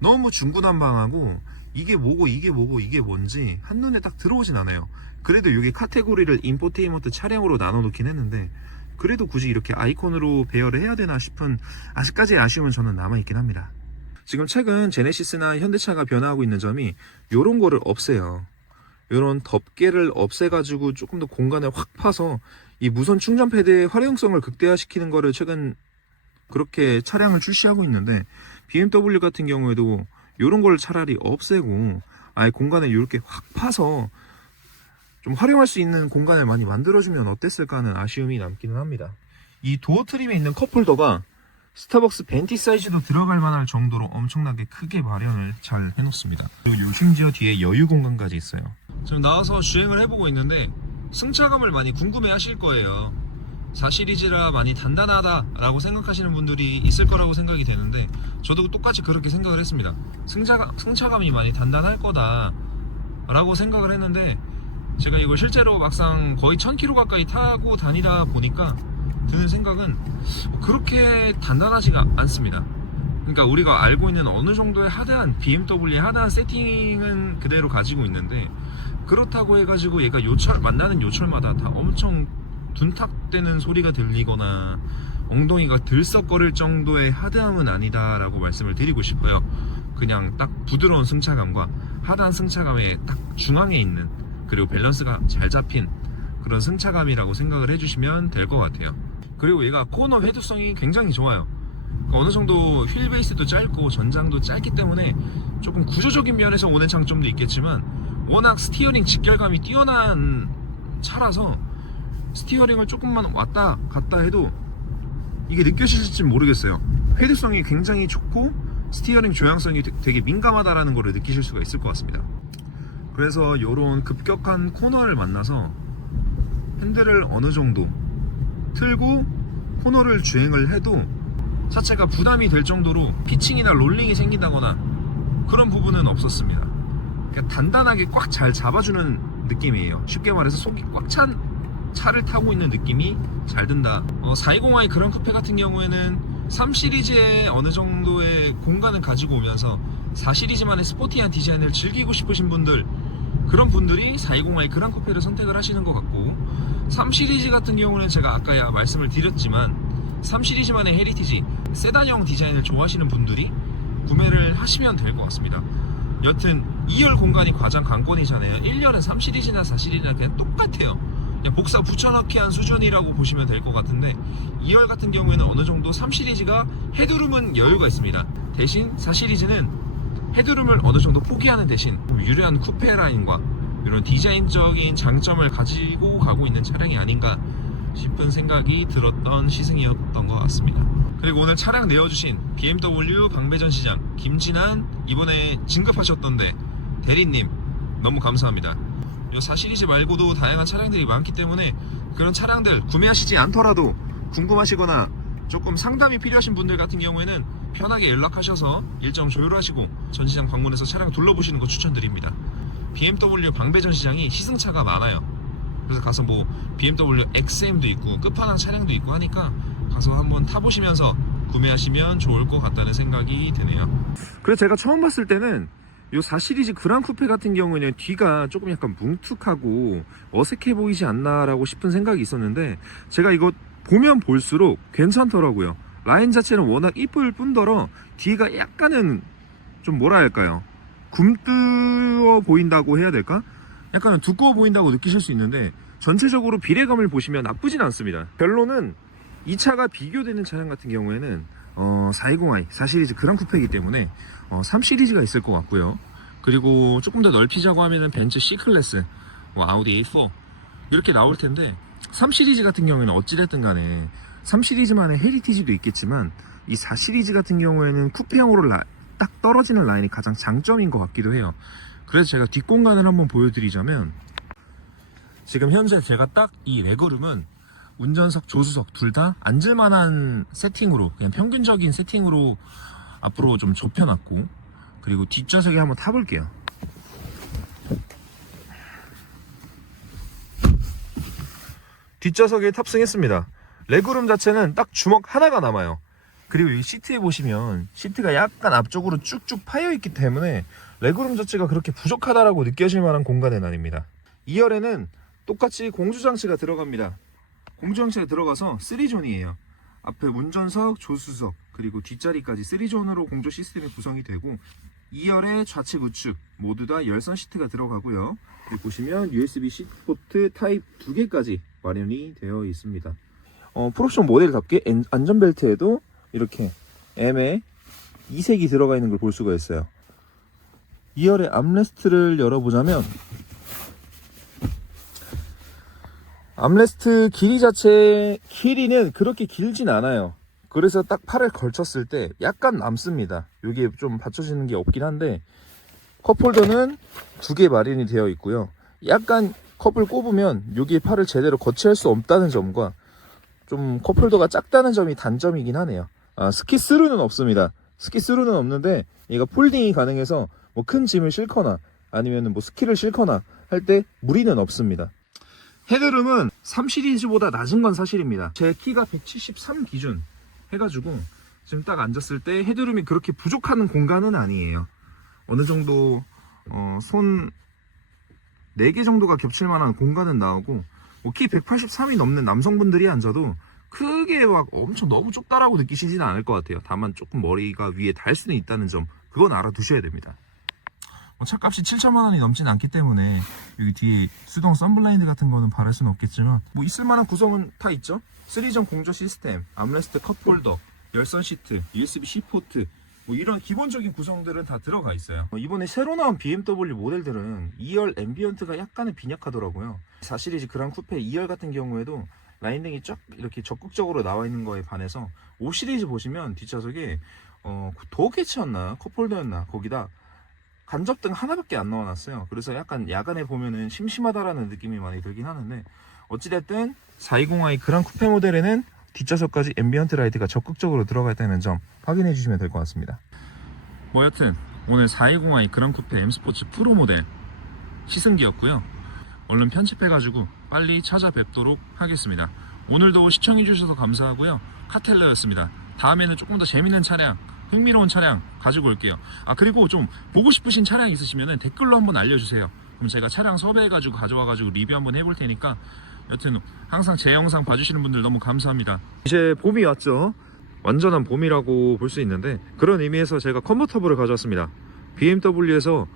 너무 중구난방하고 이게 뭐고 이게 뭐고 이게 뭔지 한눈에 딱 들어오진 않아요. 그래도 여기 카테고리를 인포테인먼트 차량으로 나눠 놓긴 했는데, 그래도 굳이 이렇게 아이콘으로 배열을 해야 되나 싶은 아직까지의 아쉬움은 저는 남아있긴 합니다. 지금 최근 제네시스나 현대차가 변화하고 있는 점이 요런 거를 없애요. 요런 덮개를 없애가지고 조금 더 공간을 확 파서 이 무선 충전 패드의 활용성을 극대화시키는 거를 최근 그렇게 차량을 출시하고 있는데, BMW 같은 경우에도 이런 걸 차라리 없애고 아예 공간을 이렇게 확 파서 좀 활용할 수 있는 공간을 많이 만들어주면 어땠을까 하는 아쉬움이 남기는 합니다. 이 도어 트림에 있는 컵홀더가 스타벅스 벤티 사이즈도 들어갈 만할 정도로 엄청나게 크게 마련을 잘 해놓습니다. 그리고 심지어 뒤에 여유 공간까지 있어요. 지금 나와서 주행을 해보고 있는데 승차감을 많이 궁금해 하실 거예요. 4시리즈라 많이 단단하다라고 생각하시는 분들이 있을 거라고 생각이 되는데 저도 똑같이 그렇게 생각을 했습니다. 승차감이 많이 단단할 거다 라고 생각을 했는데 제가 이걸 실제로 막상 거의 1000km 가까이 타고 다니다 보니까 드는 생각은 그렇게 단단하지가 않습니다. 그러니까 우리가 알고 있는 어느 정도의 하드한 BMW의 하드한 세팅은 그대로 가지고 있는데 그렇다고 해가지고 얘가 만나는 요철마다 다 엄청 둔탁대는 소리가 들리거나 엉덩이가 들썩거릴 정도의 하드함은 아니다 라고 말씀을 드리고 싶어요. 그냥 딱 부드러운 승차감과 하드한 승차감의 딱 중앙에 있는, 그리고 밸런스가 잘 잡힌 그런 승차감이라고 생각을 해주시면 될 것 같아요. 그리고 얘가 코너 회두성이 굉장히 좋아요. 그러니까 어느 정도 휠 베이스도 짧고 전장도 짧기 때문에 조금 구조적인 면에서 오는 장점도 있겠지만 워낙 스티어링 직결감이 뛰어난 차라서 스티어링을 조금만 왔다 갔다 해도 이게 느껴지실지 모르겠어요. 회두성이 굉장히 좋고 스티어링 조향성이 되게 민감하다라는 걸 느끼실 수가 있을 것 같습니다. 그래서 이런 급격한 코너를 만나서 핸들을 어느 정도 틀고 코너를 주행을 해도 차체가 부담이 될 정도로 피칭이나 롤링이 생긴다거나 그런 부분은 없었습니다. 그러니까 단단하게 꽉 잘 잡아주는 느낌이에요. 쉽게 말해서 속이 꽉 찬 차를 타고 있는 느낌이 잘 든다. 420i 그랑 쿠페 같은 경우에는 3시리즈의 어느 정도의 공간을 가지고 오면서 4시리즈만의 스포티한 디자인을 즐기고 싶으신 분들, 그런 분들이 420i 그랑 쿠페를 선택을 하시는 것 같고, 3시리즈 같은 경우는 제가 아까 말씀을 드렸지만 3시리즈만의 헤리티지 세단형 디자인을 좋아하시는 분들이 구매를 하시면 될 것 같습니다. 여튼 2열 공간이 가장 관건이잖아요. 1열은 3시리즈나 4시리즈나 그냥 똑같아요. 그냥 복사 붙여넣기 한 수준이라고 보시면 될 것 같은데 2열 같은 경우에는 어느 정도 3시리즈가 헤드룸은 여유가 있습니다. 대신 4시리즈는 헤드룸을 어느 정도 포기하는 대신 유려한 쿠페 라인과 이런 디자인적인 장점을 가지고 가고 있는 차량이 아닌가 싶은 생각이 들었던 시승이었던 것 같습니다. 그리고 오늘 차량 내어주신 BMW 방배전 시장 김진한, 이번에 진급하셨던데 대리님 너무 감사합니다. 이 4시리즈 말고도 다양한 차량들이 많기 때문에 그런 차량들 구매하시지 않더라도 궁금하시거나 조금 상담이 필요하신 분들 같은 경우에는 편하게 연락하셔서 일정 조율하시고 전시장 방문해서 차량 둘러보시는 거 추천드립니다. BMW 방배전 시장이 시승차가 많아요. 그래서 가서 뭐 BMW XM도 있고 끝판왕 차량도 있고 하니까 가서 한번 타보시면서 구매하시면 좋을 것 같다는 생각이 드네요. 그래서 제가 처음 봤을 때는 이 4시리즈 그랑 쿠페 같은 경우에는 뒤가 조금 약간 뭉툭하고 어색해 보이지 않나 라고 싶은 생각이 있었는데 제가 이거 보면 볼수록 괜찮더라고요. 라인 자체는 워낙 이쁠 뿐더러 뒤가 약간은 좀 뭐라 할까요, 굼뜨어 보인다고 해야 될까? 약간은 두꺼워 보인다고 느끼실 수 있는데 전체적으로 비례감을 보시면 나쁘진 않습니다. 결론은 이 차가 비교되는 차량 같은 경우에는 420i 4시리즈 그랑 쿠페이기 때문에 3시리즈가 있을 것 같고요. 그리고 조금 더 넓히자고 하면은 벤츠 C클래스, 아우디 A4 이렇게 나올 텐데 3시리즈 같은 경우에는 어찌됐든 간에 3시리즈만의 헤리티지도 있겠지만 이 4시리즈 같은 경우에는 쿠페형으로 딱 떨어지는 라인이 가장 장점인 것 같기도 해요. 그래서 제가 뒷공간을 한번 보여드리자면 지금 현재 제가 딱 이 레그룸은 운전석, 조수석 둘 다 앉을만한 세팅으로, 그냥 평균적인 세팅으로 앞으로 좀 좁혀놨고, 그리고 뒷좌석에 한번 타볼게요. 뒷좌석에 탑승했습니다. 레그룸 자체는 딱 주먹 하나가 남아요. 그리고 이 시트에 보시면 시트가 약간 앞쪽으로 쭉쭉 파여있기 때문에 레그룸 자체가 그렇게 부족하다라고 느껴질 만한 공간은 아닙니다. 2열에는 똑같이 공조장치가 들어갑니다. 공조장치가 들어가서 3존이에요. 앞에 운전석, 조수석, 그리고 뒷자리까지 3존으로 공조 시스템이 구성이 되고 2열에 좌측 우측 모두 다 열선 시트가 들어가고요. 여기 보시면 USB-C 포트 타입 2개까지 마련이 되어 있습니다. 풀옵션 모델답게 안전벨트에도 이렇게 M의 이색이 들어가 있는 걸 볼 수가 있어요. 2열의 암레스트를 열어보자면 암레스트 길이는 그렇게 길진 않아요. 그래서 딱 팔을 걸쳤을 때 약간 남습니다. 여기에 좀 받쳐지는 게 없긴 한데, 컵홀더는 2개 마련이 되어 있고요. 약간 컵을 꼽으면 여기에 팔을 제대로 거치할 수 없다는 점과 좀 컵홀더가 작다는 점이 단점이긴 하네요. 스키스루는 없습니다. 스키스루는 없는데 얘가 폴딩이 가능해서 뭐 큰 짐을 싣거나 아니면 뭐 스키를 싣거나 할 때 무리는 없습니다. 헤드룸은 3 시리즈보다 낮은 건 사실입니다. 제 키가 173 기준 해가지고 지금 딱 앉았을 때 헤드룸이 그렇게 부족한 공간은 아니에요. 어느 정도 손 4개 정도가 겹칠 만한 공간은 나오고, 뭐 키 183이 넘는 남성분들이 앉아도 크게 막 엄청 너무 좁다라고 느끼시지는 않을 것 같아요. 다만 조금 머리가 위에 닿을 수는 있다는 점, 그건 알아두셔야 됩니다. 차값이 7천만 원이 넘진 않기 때문에 여기 뒤에 수동 썬블라인드 같은 거는 바랄 수는 없겠지만 뭐 있을만한 구성은 다 있죠. 3전 공조 시스템, 암레스트 컵홀더, 열선 시트, USB-C 포트, 뭐 이런 기본적인 구성들은 다 들어가 있어요. 이번에 새로 나온 BMW 모델들은 2열 앰비언트가 약간은 빈약하더라고요. 4 시리즈 그랑 쿠페 2열 같은 경우에도 라인등이 쫙 이렇게 적극적으로 나와 있는 거에 반해서 5 시리즈 보시면 뒷좌석에 도어 캐치였나 컵홀더였나 거기다 간접등 하나밖에 안 넣어놨어요. 그래서 약간 야간에 보면은 심심하다라는 느낌이 많이 들긴 하는데, 어찌됐든 420i 그랑 쿠페 모델에는 뒷좌석까지 앰비언트 라이트가 적극적으로 들어가 있다는 점 확인해 주시면 될 것 같습니다. 뭐 여튼 오늘 420i 그랑 쿠페 M 스포츠 프로 모델 시승기였고요. 얼른 편집해가지고 빨리 찾아뵙도록 하겠습니다. 오늘도 시청해 주셔서 감사하고요. 카텔러였습니다. 다음에는 조금 더 재밌는 차량, 흥미로운 차량 가지고 올게요. 그리고 좀 보고 싶으신 차량 있으시면 댓글로 한번 알려주세요. 그럼 제가 차량 섭외해가지고 가져와가지고 리뷰 한번 해볼 테니까, 여튼 항상 제 영상 봐주시는 분들 너무 감사합니다. 이제 봄이 왔죠. 완전한 봄이라고 볼 수 있는데, 그런 의미에서 제가 컨버터블을 가져왔습니다. BMW에서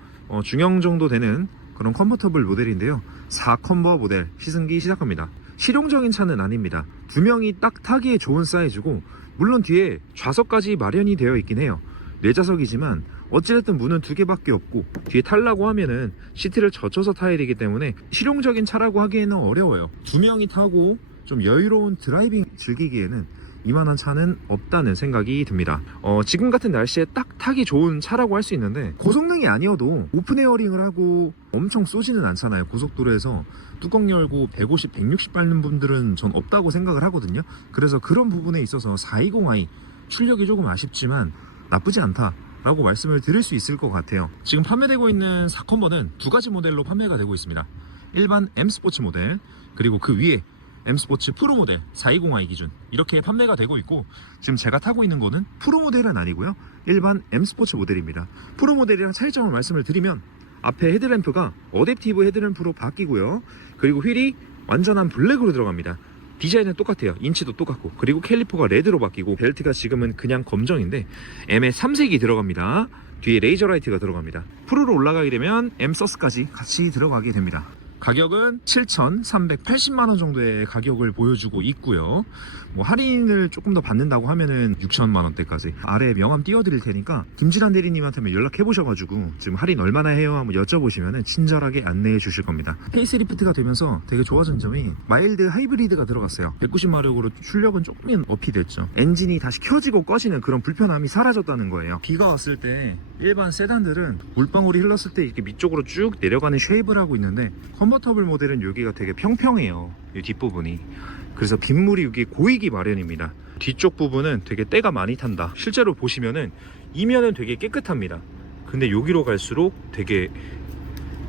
중형 정도 되는 그런 컨버터블 모델인데요. 4컨버 모델 시승기 시작합니다. 실용적인 차는 아닙니다. 2명이 딱 타기에 좋은 사이즈고, 물론 뒤에 좌석까지 마련이 되어 있긴 해요. 4좌석이지만 어찌됐든 문은 2개밖에 없고, 뒤에 타려고 하면은 시트를 젖혀서 타야 되기 때문에 실용적인 차라고 하기에는 어려워요. 2명이 타고 좀 여유로운 드라이빙 즐기기에는 이만한 차는 없다는 생각이 듭니다. 지금 같은 날씨에 딱 타기 좋은 차라고 할 수 있는데, 고성능이 아니어도 오픈 에어링을 하고 엄청 쏘지는 않잖아요. 고속도로에서 뚜껑 열고 150, 160 밟는 분들은 전 없다고 생각을 하거든요. 그래서 그런 부분에 있어서 420i 출력이 조금 아쉽지만 나쁘지 않다 라고 말씀을 드릴 수 있을 것 같아요. 지금 판매되고 있는 4컨버는 2가지 모델로 판매가 되고 있습니다. 일반 M 스포츠 모델, 그리고 그 위에 M 스포츠 프로 모델 420i 기준 이렇게 판매가 되고 있고, 지금 제가 타고 있는 거는 프로 모델은 아니고요, 일반 M 스포츠 모델입니다. 프로 모델이랑 차이점을 말씀을 드리면, 앞에 헤드램프가 어댑티브 헤드램프로 바뀌고요, 그리고 휠이 완전한 블랙으로 들어갑니다. 디자인은 똑같아요. 인치도 똑같고, 그리고 캘리퍼가 레드로 바뀌고, 벨트가 지금은 그냥 검정인데 M에 3색이 들어갑니다. 뒤에 레이저 라이트가 들어갑니다. 프로로 올라가게 되면 M 서스까지 같이 들어가게 됩니다. 가격은 7,380만원 정도의 가격을 보여주고 있고요. 뭐 할인을 조금 더 받는다고 하면은 6천만원대까지 아래에 명함 띄워드릴 테니까 김지란 대리님한테 연락해 보셔가지고 지금 할인 얼마나 해요 한번 여쭤보시면은 친절하게 안내해 주실 겁니다. 페이스리프트가 되면서 되게 좋아진 점이 마일드 하이브리드가 들어갔어요. 190마력으로 출력은 조금 업이 됐죠. 엔진이 다시 켜지고 꺼지는 그런 불편함이 사라졌다는 거예요. 비가 왔을 때 일반 세단들은 물방울이 흘렀을 때 이렇게 밑쪽으로 쭉 내려가는 쉐입을 하고 있는데, 컨버터블 모델은 여기가 되게 평평해요. 이 뒷부분이. 그래서 빗물이 여기 고이기 마련입니다. 뒤쪽 부분은 되게 때가 많이 탄다. 실제로 보시면은 이면은 되게 깨끗합니다. 근데 여기로 갈수록 되게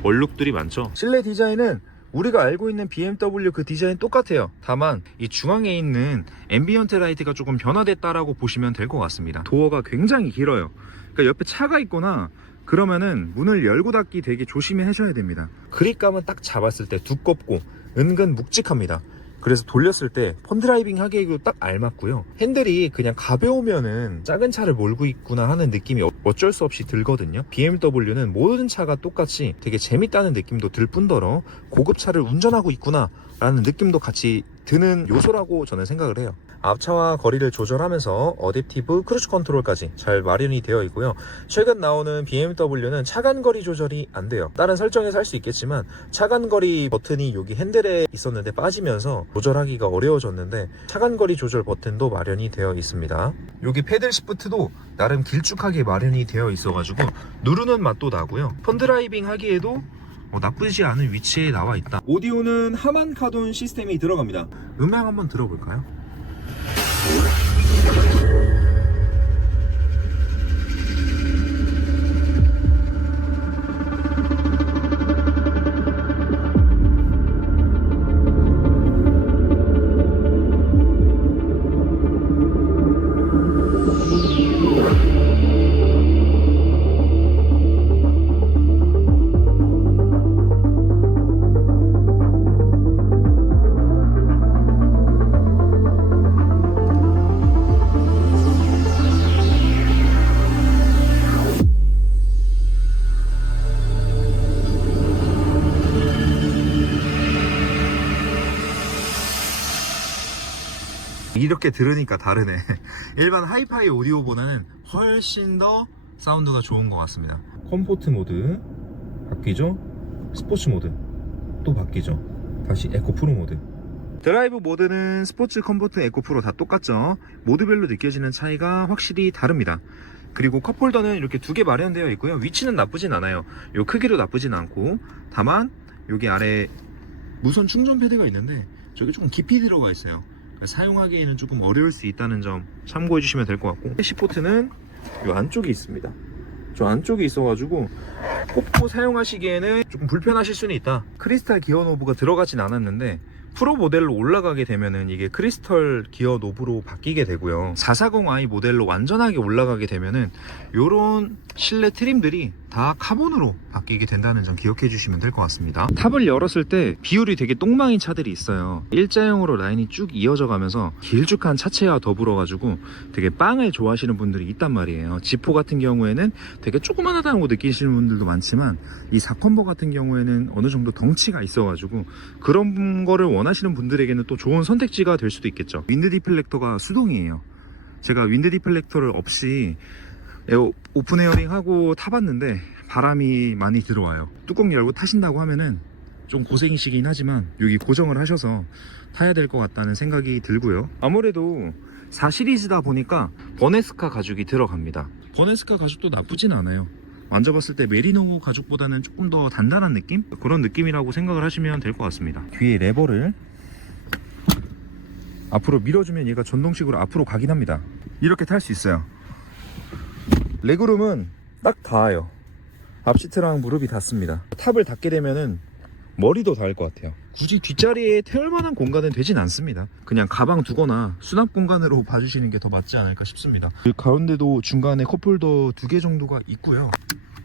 얼룩들이 많죠. 실내 디자인은 우리가 알고 있는 BMW 그 디자인 똑같아요. 다만 이 중앙에 있는 앰비언트 라이트가 조금 변화됐다라고 보시면 될 것 같습니다. 도어가 굉장히 길어요. 그러니까 옆에 차가 있거나 그러면은 문을 열고 닫기 되게 조심히 하셔야 됩니다. 그립감은 딱 잡았을 때 두껍고 은근 묵직합니다. 그래서 돌렸을 때 펀드라이빙 하기에도 딱 알맞고요. 핸들이 그냥 가벼우면은 작은 차를 몰고 있구나 하는 느낌이 어쩔 수 없이 들거든요. BMW는 모든 차가 똑같이 되게 재밌다는 느낌도 들 뿐더러 고급차를 운전하고 있구나 라는 느낌도 같이 드는 요소라고 저는 생각을 해요. 앞차와 거리를 조절하면서 어댑티브 크루즈 컨트롤까지 잘 마련이 되어 있고요. 최근 나오는 BMW는 차간거리 조절이 안 돼요. 다른 설정에서 할 수 있겠지만 차간거리 버튼이 여기 핸들에 있었는데 빠지면서 조절하기가 어려워졌는데 차간거리 조절 버튼도 마련이 되어 있습니다. 여기 패들 시프트도 나름 길쭉하게 마련이 되어 있어가지고 누르는 맛도 나고요. 펀드라이빙 하기에도 나쁘지 않은 위치에 나와 있다. 오디오는 하만 카돈 시스템이 들어갑니다. 음향 한번 들어볼까요? 이렇게 들으니까 다르네. 일반 하이파이 오디오보다는 훨씬 더 사운드가 좋은 것 같습니다. 컴포트 모드 바뀌죠. 스포츠 모드 또 바뀌죠. 다시 에코 프로 모드. 드라이브 모드는 스포츠, 컴포트, 에코 프로 다 똑같죠. 모드별로 느껴지는 차이가 확실히 다릅니다. 그리고 컵홀더는 이렇게 두 개 마련되어 있고요. 위치는 나쁘진 않아요. 요 크기도 나쁘진 않고, 다만 여기 아래 무선 충전 패드가 있는데 저기 조금 깊이 들어가 있어요. 사용하기에는 조금 어려울 수 있다는 점 참고해 주시면 될 것 같고, 캐시포트는 이 안쪽에 있습니다. 저 안쪽에 있어가지고 꼽고 사용하시기에는 조금 불편하실 수는 있다. 크리스탈 기어 노브가 들어가진 않았는데 프로 모델로 올라가게 되면은 이게 크리스털 기어 노브로 바뀌게 되고요. 440i 모델로 완전하게 올라가게 되면은 요런 실내 트림들이 다 카본으로 바뀌게 된다는 점 기억해 주시면 될 것 같습니다. 탑을 열었을 때 비율이 되게 똥망인 차들이 있어요. 일자형으로 라인이 쭉 이어져 가면서 길쭉한 차체와 더불어 가지고 되게 빵을 좋아하시는 분들이 있단 말이에요. 지포 같은 경우에는 되게 조그만하다고 느끼시는 분들도 많지만 이 4컴버 같은 경우에는 어느 정도 덩치가 있어 가지고 그런 거를 원하시는 분들에게는 또 좋은 선택지가 될 수도 있겠죠. 윈드 디플렉터가 수동이에요. 제가 윈드 디플렉터를 없이 오픈 에어링 하고 타봤는데 바람이 많이 들어와요. 뚜껑 열고 타신다고 하면은 좀 고생이시긴 하지만 여기 고정을 하셔서 타야 될 것 같다는 생각이 들고요. 아무래도 4 시리즈다 보니까 버네스카 가죽이 들어갑니다. 버네스카 가죽도 나쁘진 않아요. 만져봤을 때 메리노 가죽보다는 조금 더 단단한 느낌? 그런 느낌이라고 생각을 하시면 될 것 같습니다. 뒤에 레버를 앞으로 밀어주면 얘가 전동식으로 앞으로 가긴 합니다. 이렇게 탈 수 있어요. 레그룸은 딱 닿아요. 앞시트랑 무릎이 닿습니다. 탑을 닿게 되면은 머리도 닿을 것 같아요. 굳이 뒷자리에 태울 만한 공간은 되진 않습니다. 그냥 가방 두거나 수납 공간으로 봐주시는 게 더 맞지 않을까 싶습니다. 그 가운데도 중간에 컵홀더 2개 정도가 있고요.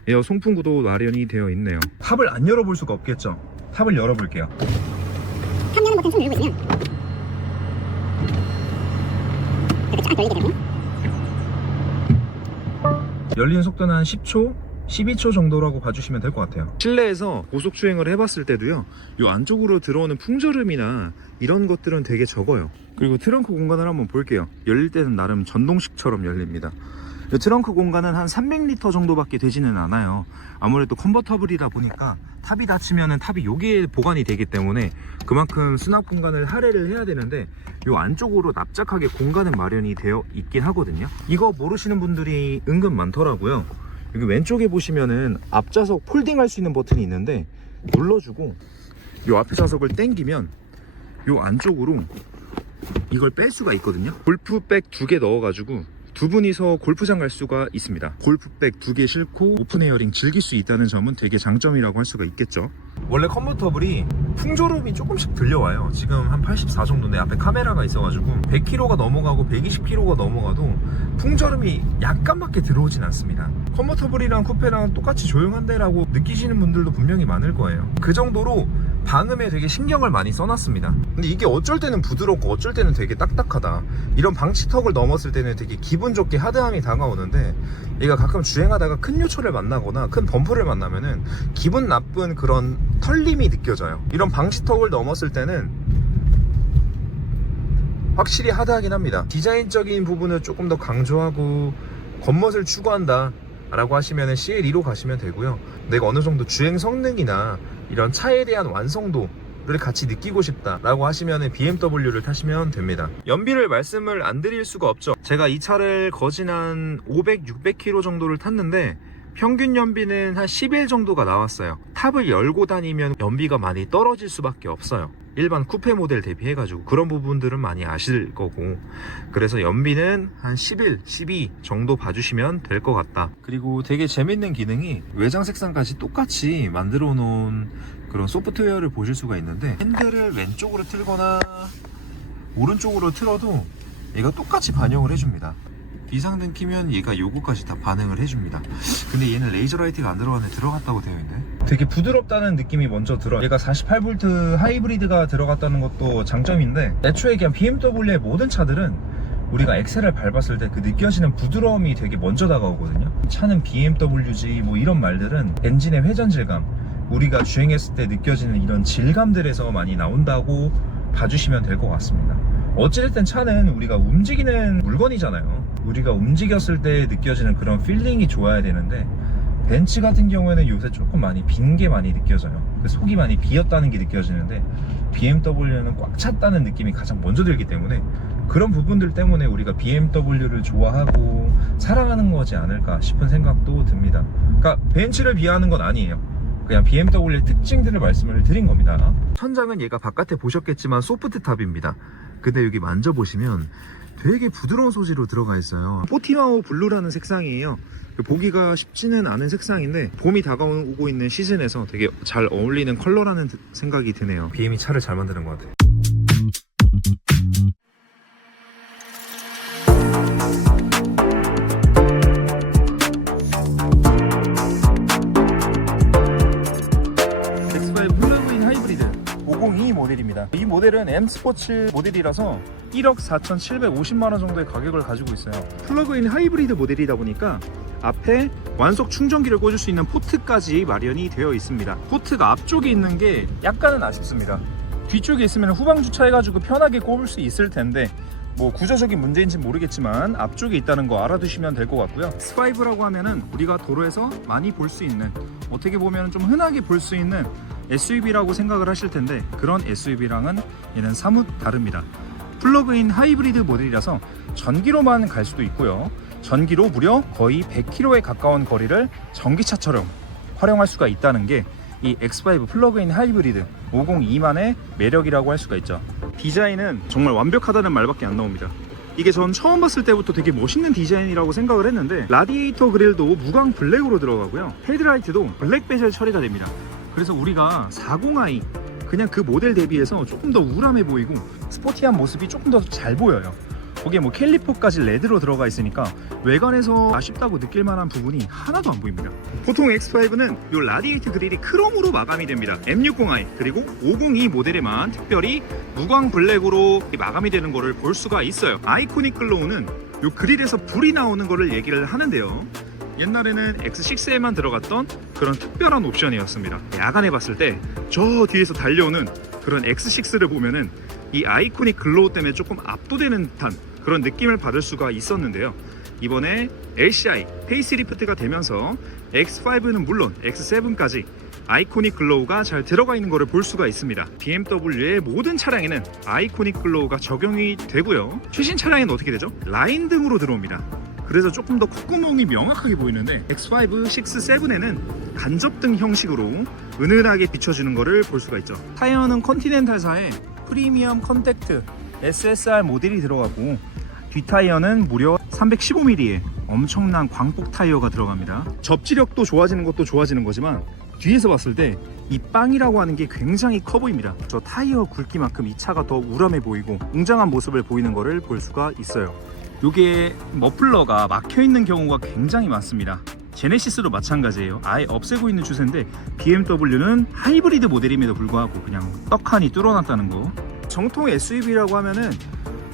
에어 송풍구도 마련이 되어 있네요. 탑을 안 열어볼 수가 없겠죠. 탑을 열어볼게요. 탑 여는 버튼 총 누르고 있으면 이렇게 쫙 열리게 되고, 열리는 속도는 한 10초? 12초 정도라고 봐주시면 될 것 같아요. 실내에서 고속주행을 해봤을 때도요, 이 안쪽으로 들어오는 풍절음이나 이런 것들은 되게 적어요. 그리고 트렁크 공간을 한번 볼게요. 열릴 때는 나름 전동식처럼 열립니다. 이 트렁크 공간은 한 300리터 정도밖에 되지는 않아요. 아무래도 컨버터블이다 보니까 탑이 닫히면은 탑이 여기에 보관이 되기 때문에 그만큼 수납 공간을 할애를 해야 되는데 이 안쪽으로 납작하게 공간은 마련이 되어 있긴 하거든요. 이거 모르시는 분들이 은근 많더라고요. 여기 왼쪽에 보시면은 앞좌석 폴딩할 수 있는 버튼이 있는데 눌러주고 이 앞에 좌석을 당기면 이 안쪽으로 이걸 뺄 수가 있거든요. 골프백 2개 넣어가지고 두 분이서 골프장 갈 수가 있습니다. 골프백 2개 싣고 오픈 에어링 즐길 수 있다는 점은 되게 장점이라고 할 수가 있겠죠. 원래 컨버터블이 풍절음이 조금씩 들려와요. 지금 한 84 정도인데 앞에 카메라가 있어가지고 100km가 넘어가고 120km가 넘어가도 풍절음이 약간밖에 들어오진 않습니다. 컨버터블이랑 쿠페랑 똑같이 조용한데 라고 느끼시는 분들도 분명히 많을 거예요. 그 정도로 방음에 되게 신경을 많이 써놨습니다. 근데 이게 어쩔 때는 부드럽고 어쩔 때는 되게 딱딱하다. 이런 방치턱을 넘었을 때는 되게 기분 좋게 하드함이 다가오는데 얘가 가끔 주행하다가 큰 요철을 만나거나 큰 범프를 만나면은 기분 나쁜 그런 털림이 느껴져요. 이런 방치턱을 넘었을 때는 확실히 하드하긴 합니다. 디자인적인 부분을 조금 더 강조하고 겉멋을 추구한다 라고 하시면 CL2로 가시면 되고요. 내가 어느 정도 주행 성능이나 이런 차에 대한 완성도를 같이 느끼고 싶다 라고 하시면 BMW를 타시면 됩니다. 연비를 말씀을 안 드릴 수가 없죠. 제가 이 차를 거진 한 500, 600km 정도를 탔는데 평균 연비는 한 11 정도가 나왔어요. 탑을 열고 다니면 연비가 많이 떨어질 수밖에 없어요. 일반 쿠페 모델 대비해가지고 그런 부분들은 많이 아실 거고, 그래서 연비는 한 11, 12 정도 봐주시면 될 것 같다. 그리고 되게 재밌는 기능이 외장 색상까지 똑같이 만들어 놓은 그런 소프트웨어를 보실 수가 있는데, 핸들을 왼쪽으로 틀거나 오른쪽으로 틀어도 얘가 똑같이 반영을 해줍니다. 비상등 키면 얘가 요거까지 다 반응을 해줍니다. 근데 얘는 레이저 라이트가 안 들어갔는데 들어갔다고 되어 있네. 되게 부드럽다는 느낌이 먼저 들어. 얘가 48V 하이브리드가 들어갔다는 것도 장점인데, 애초에 그냥 BMW의 모든 차들은 우리가 엑셀을 밟았을 때 그 느껴지는 부드러움이 되게 먼저 다가오거든요. 차는 BMW지 뭐 이런 말들은 엔진의 회전 질감, 우리가 주행했을 때 느껴지는 이런 질감들에서 많이 나온다고 봐주시면 될 것 같습니다. 어찌됐든 차는 우리가 움직이는 물건이잖아요. 우리가 움직였을 때 느껴지는 그런 필링이 좋아야 되는데, 벤츠 같은 경우에는 요새 조금 많이 빈 게 많이 느껴져요. 그 속이 많이 비었다는 게 느껴지는데, BMW는 꽉 찼다는 느낌이 가장 먼저 들기 때문에, 그런 부분들 때문에 우리가 BMW를 좋아하고 사랑하는 거지 않을까 싶은 생각도 듭니다. 그러니까 벤츠를 비하하는 건 아니에요. 그냥 BMW의 특징들을 말씀을 드린 겁니다. 천장은 얘가 바깥에 보셨겠지만 소프트 탑입니다. 근데 여기 만져보시면 되게 부드러운 소재로 들어가 있어요. 포티마오 블루라는 색상이에요. 보기가 쉽지는 않은 색상인데, 봄이 다가오고 있는 시즌에서 되게 잘 어울리는 컬러라는 생각이 드네요. BM이 차를 잘 만드는 것 같아요. X5 플러그인 하이브리드 502 모델입니다. 이 모델은 M 스포츠 모델이라서 1억 4,750만원 정도의 가격을 가지고 있어요. 플러그인 하이브리드 모델이다 보니까 앞에 완속 충전기를 꽂을 수 있는 포트까지 마련이 되어 있습니다. 포트가 앞쪽에 있는 게 약간은 아쉽습니다. 뒤쪽에 있으면 후방 주차해가지고 편하게 꼽을 수 있을 텐데, 뭐 구조적인 문제인지는 모르겠지만 앞쪽에 있다는 거 알아두시면 될 것 같고요. X5라고 하면은 우리가 도로에서 많이 볼 수 있는, 어떻게 보면 좀 흔하게 볼 수 있는 SUV라고 생각을 하실 텐데, 그런 SUV랑은 얘는 사뭇 다릅니다. 플러그인 하이브리드 모델이라서 전기로만 갈 수도 있고요. 전기로 무려 거의 100km에 가까운 거리를 전기차처럼 활용할 수가 있다는 게 이 X5 플러그인 하이브리드 502만의 매력이라고 할 수가 있죠. 디자인은 정말 완벽하다는 말밖에 안 나옵니다. 이게 전 처음 봤을 때부터 되게 멋있는 디자인이라고 생각을 했는데, 라디에이터 그릴도 무광 블랙으로 들어가고요. 헤드라이트도 블랙 베젤 처리가 됩니다. 그래서 우리가 40i 그냥 그 모델 대비해서 조금 더 우람해 보이고 스포티한 모습이 조금 더 잘 보여요. 거기에 뭐 캘리퍼까지 레드로 들어가 있으니까 외관에서 아쉽다고 느낄 만한 부분이 하나도 안 보입니다. 보통 X5는 이 라디에이터 그릴이 크롬으로 마감이 됩니다. M60i 그리고 502 모델에만 특별히 무광 블랙으로 마감이 되는 거를 볼 수가 있어요. 아이코닉 글로우는 이 그릴에서 불이 나오는 거를 얘기를 하는데요. 옛날에는 X6에만 들어갔던 그런 특별한 옵션이었습니다. 야간에 봤을 때 저 뒤에서 달려오는 그런 X6를 보면은 이 아이코닉 글로우 때문에 조금 압도되는 듯한 그런 느낌을 받을 수가 있었는데요. 이번에 LCI 페이스리프트가 되면서 X5는 물론 X7까지 아이코닉 글로우가 잘 들어가 있는 것을 볼 수가 있습니다. BMW의 모든 차량에는 아이코닉 글로우가 적용이 되고요. 최신 차량에는 어떻게 되죠? 라인 등으로 들어옵니다. 그래서 조금 더 콧구멍이 명확하게 보이는데, X5, 6, 7에는 간접등 형식으로 은은하게 비춰주는 것을 볼 수가 있죠. 타이어는 컨티넨탈사의 프리미엄 컨택트 SSR 모델이 들어가고, 뒷타이어는 무려 315mm의 엄청난 광폭 타이어가 들어갑니다. 접지력도 좋아지는 것도 좋아지는 거지만, 뒤에서 봤을 때 이 빵이라고 하는 게 굉장히 커 보입니다. 저 타이어 굵기만큼 이 차가 더 우람해 보이고 웅장한 모습을 보이는 것을 볼 수가 있어요. 요게 머플러가 막혀 있는 경우가 굉장히 많습니다. 제네시스도 마찬가지예요. 아예 없애고 있는 추세인데, BMW는 하이브리드 모델임에도 불구하고 그냥 떡하니 뚫어놨다는 거. 정통 SUV라고 하면은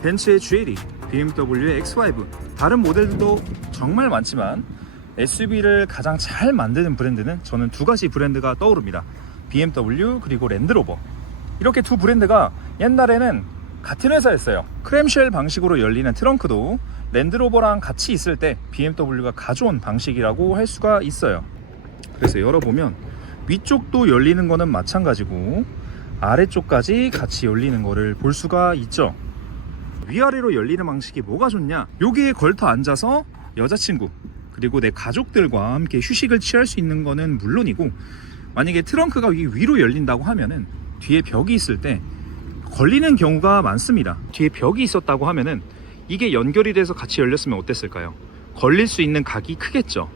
벤츠의 GLE, BMW의 X5, 다른 모델들도 정말 많지만 SUV를 가장 잘 만드는 브랜드는 저는 두 가지 브랜드가 떠오릅니다. BMW 그리고 랜드로버. 이렇게 두 브랜드가 옛날에는 같은 회사였어요. 크램쉘 방식으로 열리는 트렁크도 랜드로버랑 같이 있을 때 BMW가 가져온 방식이라고 할 수가 있어요. 그래서 열어보면 위쪽도 열리는 거는 마찬가지고 아래쪽까지 같이 열리는 거를 볼 수가 있죠. 위아래로 열리는 방식이 뭐가 좋냐, 여기에 걸터 앉아서 여자친구 그리고 내 가족들과 함께 휴식을 취할 수 있는 거는 물론이고, 만약에 트렁크가 위로 열린다고 하면은 뒤에 벽이 있을 때 걸리는 경우가 많습니다. 뒤에 벽이 있었다고 하면은 이게 연결이 돼서 같이 열렸으면 어땠을까요? 걸릴 수 있는 각이 크겠죠.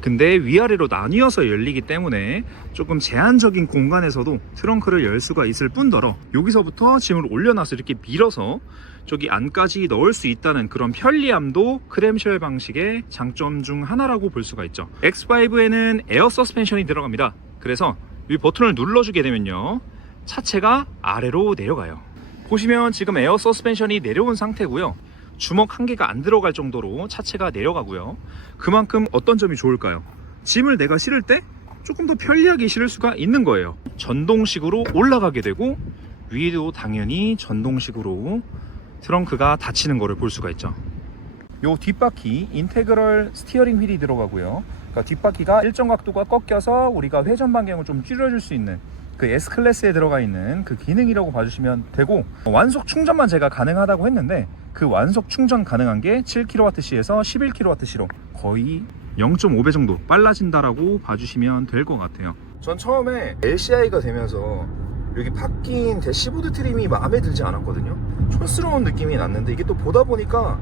근데 위아래로 나뉘어서 열리기 때문에 조금 제한적인 공간에서도 트렁크를 열 수가 있을 뿐더러, 여기서부터 짐을 올려놔서 이렇게 밀어서 저기 안까지 넣을 수 있다는 그런 편리함도 크램쉘 방식의 장점 중 하나라고 볼 수가 있죠. X5에는 에어 서스펜션이 들어갑니다. 그래서 이 버튼을 눌러주게 되면요, 차체가 아래로 내려가요. 보시면 지금 에어 서스펜션이 내려온 상태고요. 주먹 한 개가 안 들어갈 정도로 차체가 내려가고요. 그만큼 어떤 점이 좋을까요? 짐을 내가 실을 때 조금 더 편리하게 실을 수가 있는 거예요. 전동식으로 올라가게 되고, 위에도 당연히 전동식으로 트렁크가 닫히는 거를 볼 수가 있죠. 요 뒷바퀴 인테그럴 스티어링 휠이 들어가고요. 그러니까 뒷바퀴가 일정 각도가 꺾여서 우리가 회전 반경을 좀 줄여줄 수 있는 그 S클래스에 들어가 있는 그 기능이라고 봐주시면 되고, 완속 충전만 제가 가능하다고 했는데 그 완속 충전 가능한 게 7kWh에서 11kWh로 거의 0.5배 정도 빨라진다라고 봐주시면 될 것 같아요. 전 처음에 LCI가 되면서 여기 바뀐 대시보드 트림이 마음에 들지 않았거든요. 촌스러운 느낌이 났는데 이게 또 보다 보니까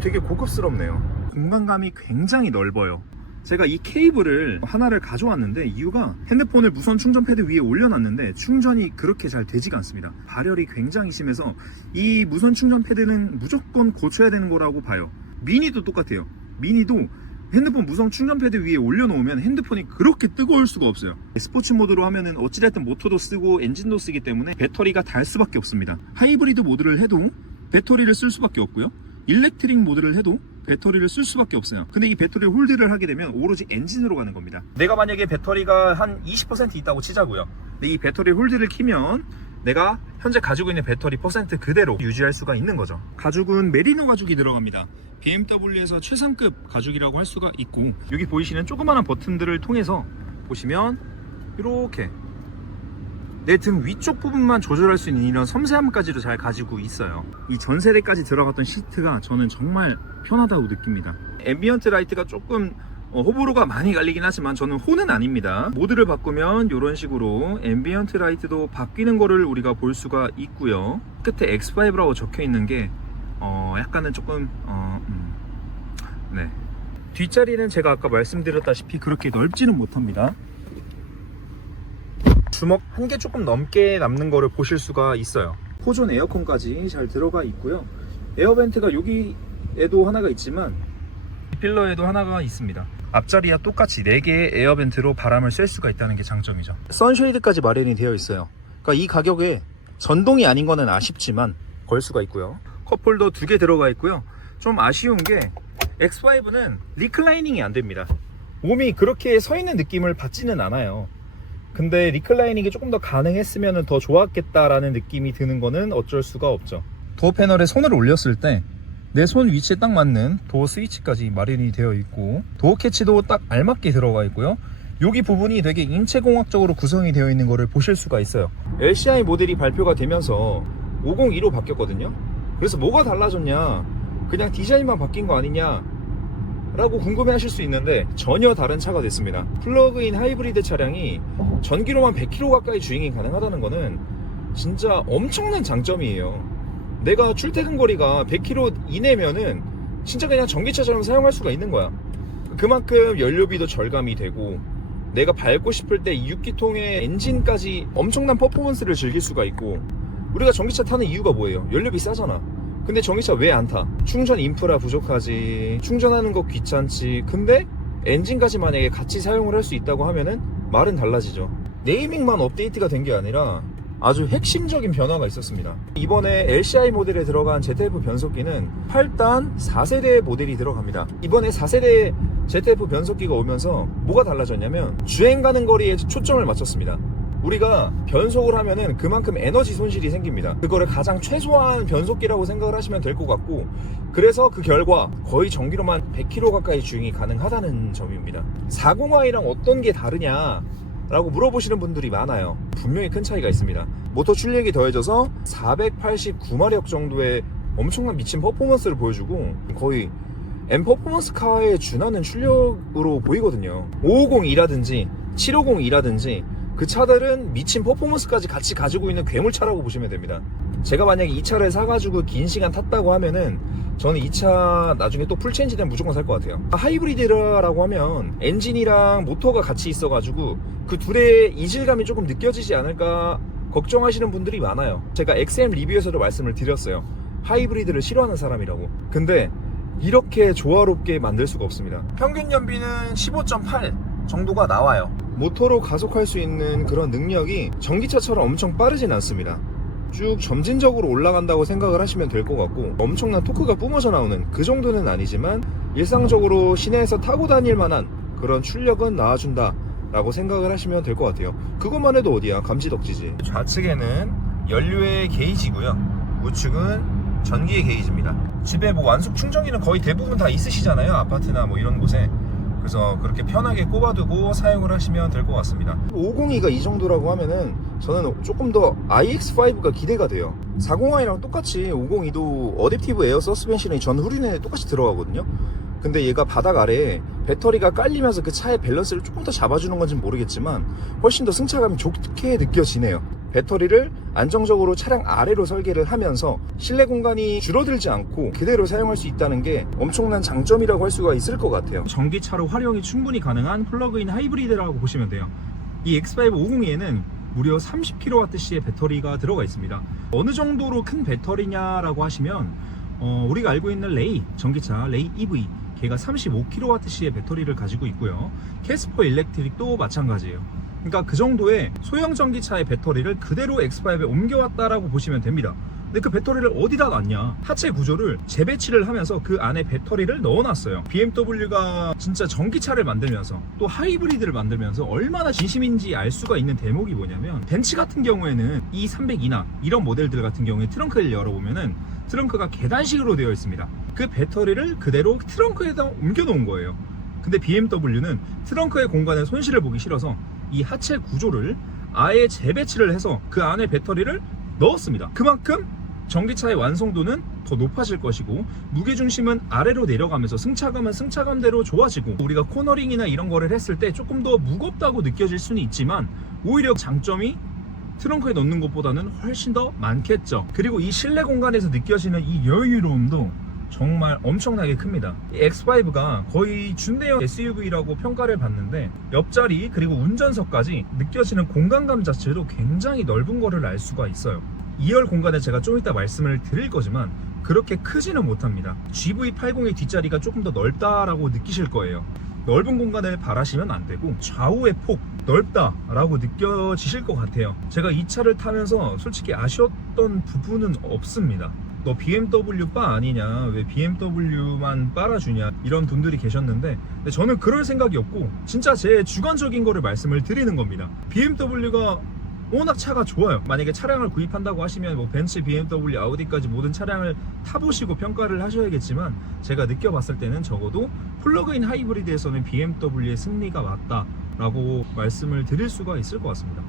되게 고급스럽네요. 공간감이 굉장히 넓어요. 제가 이 케이블을 하나를 가져왔는데 이유가, 핸드폰을 무선 충전 패드 위에 올려놨는데 충전이 그렇게 잘 되지가 않습니다. 발열이 굉장히 심해서 이 무선 충전 패드는 무조건 고쳐야 되는 거라고 봐요. 미니도 똑같아요. 미니도 핸드폰 무선 충전 패드 위에 올려놓으면 핸드폰이 그렇게 뜨거울 수가 없어요. 스포츠 모드로 하면은 어찌됐든 모터도 쓰고 엔진도 쓰기 때문에 배터리가 달 수밖에 없습니다. 하이브리드 모드를 해도 배터리를 쓸 수밖에 없고요. 일렉트릭 모드를 해도 배터리를 쓸 수밖에 없어요. 근데 이 배터리 홀드를 하게 되면 오로지 엔진으로 가는 겁니다. 내가 만약에 배터리가 한 20% 있다고 치자고요. 근데 이 배터리 홀드를 키면 내가 현재 가지고 있는 배터리 퍼센트 그대로 유지할 수가 있는 거죠. 가죽은 메리노 가죽이 들어갑니다. BMW에서 최상급 가죽이라고 할 수가 있고, 여기 보이시는 조그마한 버튼들을 통해서 보시면 이렇게 내 등 위쪽 부분만 조절할 수 있는 이런 섬세함까지도 잘 가지고 있어요. 이 전세대까지 들어갔던 시트가 저는 정말 편하다고 느낍니다. 앰비언트 라이트가 조금 호불호가 많이 갈리긴 하지만 저는 호는 아닙니다. 모드를 바꾸면 이런 식으로 앰비언트 라이트도 바뀌는 거를 우리가 볼 수가 있고요. 끝에 X5라고 적혀 있는 게 약간은 조금 네. 뒷자리는 제가 아까 말씀드렸다시피 그렇게 넓지는 못합니다. 주먹 한 개 조금 넘게 남는 거를 보실 수가 있어요. 포존 에어컨까지 잘 들어가 있고요. 에어벤트가 여기에도 하나가 있지만 이 필러에도 하나가 있습니다. 앞자리와 똑같이 4개의 에어벤트로 바람을 쐴 수가 있다는 게 장점이죠. 선쉐이드까지 마련이 되어 있어요. 그러니까 이 가격에 전동이 아닌 거는 아쉽지만 걸 수가 있고요. 컵홀더 2개 들어가 있고요. 좀 아쉬운 게 X5는 리클라이닝이 안 됩니다. 몸이 그렇게 서 있는 느낌을 받지는 않아요. 근데 리클라이닝이 조금 더 가능했으면 더 좋았겠다라는 느낌이 드는 거는 어쩔 수가 없죠. 도어 패널에 손을 올렸을 때 내 손 위치에 딱 맞는 도어 스위치까지 마련이 되어 있고, 도어 캐치도 딱 알맞게 들어가 있고요. 여기 부분이 되게 인체공학적으로 구성이 되어 있는 거를 보실 수가 있어요. LCI 모델이 발표가 되면서 502로 바뀌었거든요. 그래서 뭐가 달라졌냐, 그냥 디자인만 바뀐 거 아니냐 라고 궁금해 하실 수 있는데 전혀 다른 차가 됐습니다. 플러그인 하이브리드 차량이 전기로만 100km 가까이 주행이 가능하다는 거는 진짜 엄청난 장점이에요. 내가 출퇴근 거리가 100km 이내면은 진짜 그냥 전기차처럼 사용할 수가 있는 거야. 그만큼 연료비도 절감이 되고, 내가 밟고 싶을 때 6기통의 엔진까지 엄청난 퍼포먼스를 즐길 수가 있고, 우리가 전기차 타는 이유가 뭐예요? 연료비 싸잖아. 근데 전기차 왜 안 타? 충전 인프라 부족하지, 충전하는 거 귀찮지. 근데 엔진까지 만약에 같이 사용을 할 수 있다고 하면은 말은 달라지죠. 네이밍만 업데이트가 된 게 아니라 아주 핵심적인 변화가 있었습니다. 이번에 LCI 모델에 들어간 ZF 변속기는 8단 4세대 모델이 들어갑니다. 이번에 4세대 ZF 변속기가 오면서 뭐가 달라졌냐면 주행 가는 거리에 초점을 맞췄습니다. 우리가 변속을 하면은 그만큼 에너지 손실이 생깁니다. 그거를 가장 최소한 변속기라고 생각을 하시면 될 것 같고, 그래서 그 결과 거의 전기로만 100km 가까이 주행이 가능하다는 점입니다. 40i랑 어떤 게 다르냐 라고 물어보시는 분들이 많아요. 분명히 큰 차이가 있습니다. 모터 출력이 더해져서 489마력 정도의 엄청난 미친 퍼포먼스를 보여주고, 거의 M 퍼포먼스 카에 준하는 출력으로 보이거든요. 550이라든지 750이라든지 그 차들은 미친 퍼포먼스까지 같이 가지고 있는 괴물차라고 보시면 됩니다. 제가 만약에 이 차를 사가지고 긴 시간 탔다고 하면은 저는 이 차 나중에 또 풀체인지 되면 무조건 살 것 같아요. 하이브리드라고 하면 엔진이랑 모터가 같이 있어가지고 그 둘의 이질감이 조금 느껴지지 않을까 걱정하시는 분들이 많아요. 제가 XM 리뷰에서도 말씀을 드렸어요. 하이브리드를 싫어하는 사람이라고. 근데 이렇게 조화롭게 만들 수가 없습니다. 평균 연비는 15.8 정도가 나와요. 모터로 가속할 수 있는 그런 능력이 전기차처럼 엄청 빠르진 않습니다. 쭉 점진적으로 올라간다고 생각을 하시면 될 것 같고, 엄청난 토크가 뿜어져 나오는 그 정도는 아니지만 일상적으로 시내에서 타고 다닐 만한 그런 출력은 나와준다 라고 생각을 하시면 될 것 같아요. 그것만 해도 어디야, 감지덕지지. 좌측에는 연료의 게이지고요, 우측은 전기의 게이지입니다. 집에 뭐 완속 충전기는 거의 대부분 다 있으시잖아요, 아파트나 뭐 이런 곳에. 그래서 그렇게 편하게 꼽아두고 사용을 하시면 될 것 같습니다. 502가 이 정도라고 하면은 저는 조금 더 iX5가 기대가 돼요. 40i랑 똑같이 502도 어댑티브 에어 서스펜션이 전 후륜에 똑같이 들어가거든요. 근데 얘가 바닥 아래에 배터리가 깔리면서 그 차의 밸런스를 조금 더 잡아주는 건지는 모르겠지만 훨씬 더 승차감이 좋게 느껴지네요. 배터리를 안정적으로 차량 아래로 설계를 하면서 실내 공간이 줄어들지 않고 그대로 사용할 수 있다는 게 엄청난 장점이라고 할 수가 있을 것 같아요. 전기차로 활용이 충분히 가능한 플러그인 하이브리드라고 보시면 돼요. 이 X5 502에는 무려 30kWh의 배터리가 들어가 있습니다. 어느 정도로 큰 배터리냐라고 하시면 우리가 알고 있는 레이 전기차 레이 EV, 걔가 35kWh의 배터리를 가지고 있고요. 캐스퍼 일렉트릭도 마찬가지예요. 그러니까 그 정도의 소형 전기차의 배터리를 그대로 X5에 옮겨왔다라고 보시면 됩니다. 근데 그 배터리를 어디다 놨냐? 하체 구조를 재배치를 하면서 그 안에 배터리를 넣어놨어요. BMW가 진짜 전기차를 만들면서 또 하이브리드를 만들면서 얼마나 진심인지 알 수가 있는 대목이 뭐냐면, 벤츠 같은 경우에는 E300이나 이런 모델들 같은 경우에 트렁크를 열어보면은 트렁크가 계단식으로 되어 있습니다. 그 배터리를 그대로 트렁크에다 옮겨 놓은 거예요. 근데 BMW는 트렁크의 공간에 손실을 보기 싫어서 이 하체 구조를 아예 재배치를 해서 그 안에 배터리를 넣었습니다. 그만큼 전기차의 완성도는 더 높아질 것이고, 무게중심은 아래로 내려가면서 승차감은 승차감대로 좋아지고, 우리가 코너링이나 이런 거를 했을 때 조금 더 무겁다고 느껴질 수는 있지만 오히려 장점이 트렁크에 넣는 것보다는 훨씬 더 많겠죠. 그리고 이 실내 공간에서 느껴지는 이 여유로움도 정말 엄청나게 큽니다. 이 X5가 거의 준대형 SUV라고 평가를 받는데, 옆자리 그리고 운전석까지 느껴지는 공간감 자체도 굉장히 넓은 거를 알 수가 있어요. 2열 공간에 제가 좀 이따 말씀을 드릴 거지만 그렇게 크지는 못합니다. GV80의 뒷자리가 조금 더 넓다라고 느끼실 거예요. 넓은 공간을 바라시면 안 되고 좌우의 폭 넓다라고 느껴지실 것 같아요. 제가 이 차를 타면서 솔직히 아쉬웠던 부분은 없습니다. 너 BMW 바 아니냐, 왜 BMW만 빨아주냐, 이런 분들이 계셨는데, 근데 저는 그럴 생각이 없고 진짜 제 주관적인 거를 말씀을 드리는 겁니다. BMW가 워낙 차가 좋아요. 만약에 차량을 구입한다고 하시면 뭐 벤츠, BMW, 아우디까지 모든 차량을 타보시고 평가를 하셔야겠지만, 제가 느껴봤을 때는 적어도 플러그인 하이브리드에서는 BMW의 승리가 맞다라고 말씀을 드릴 수가 있을 것 같습니다.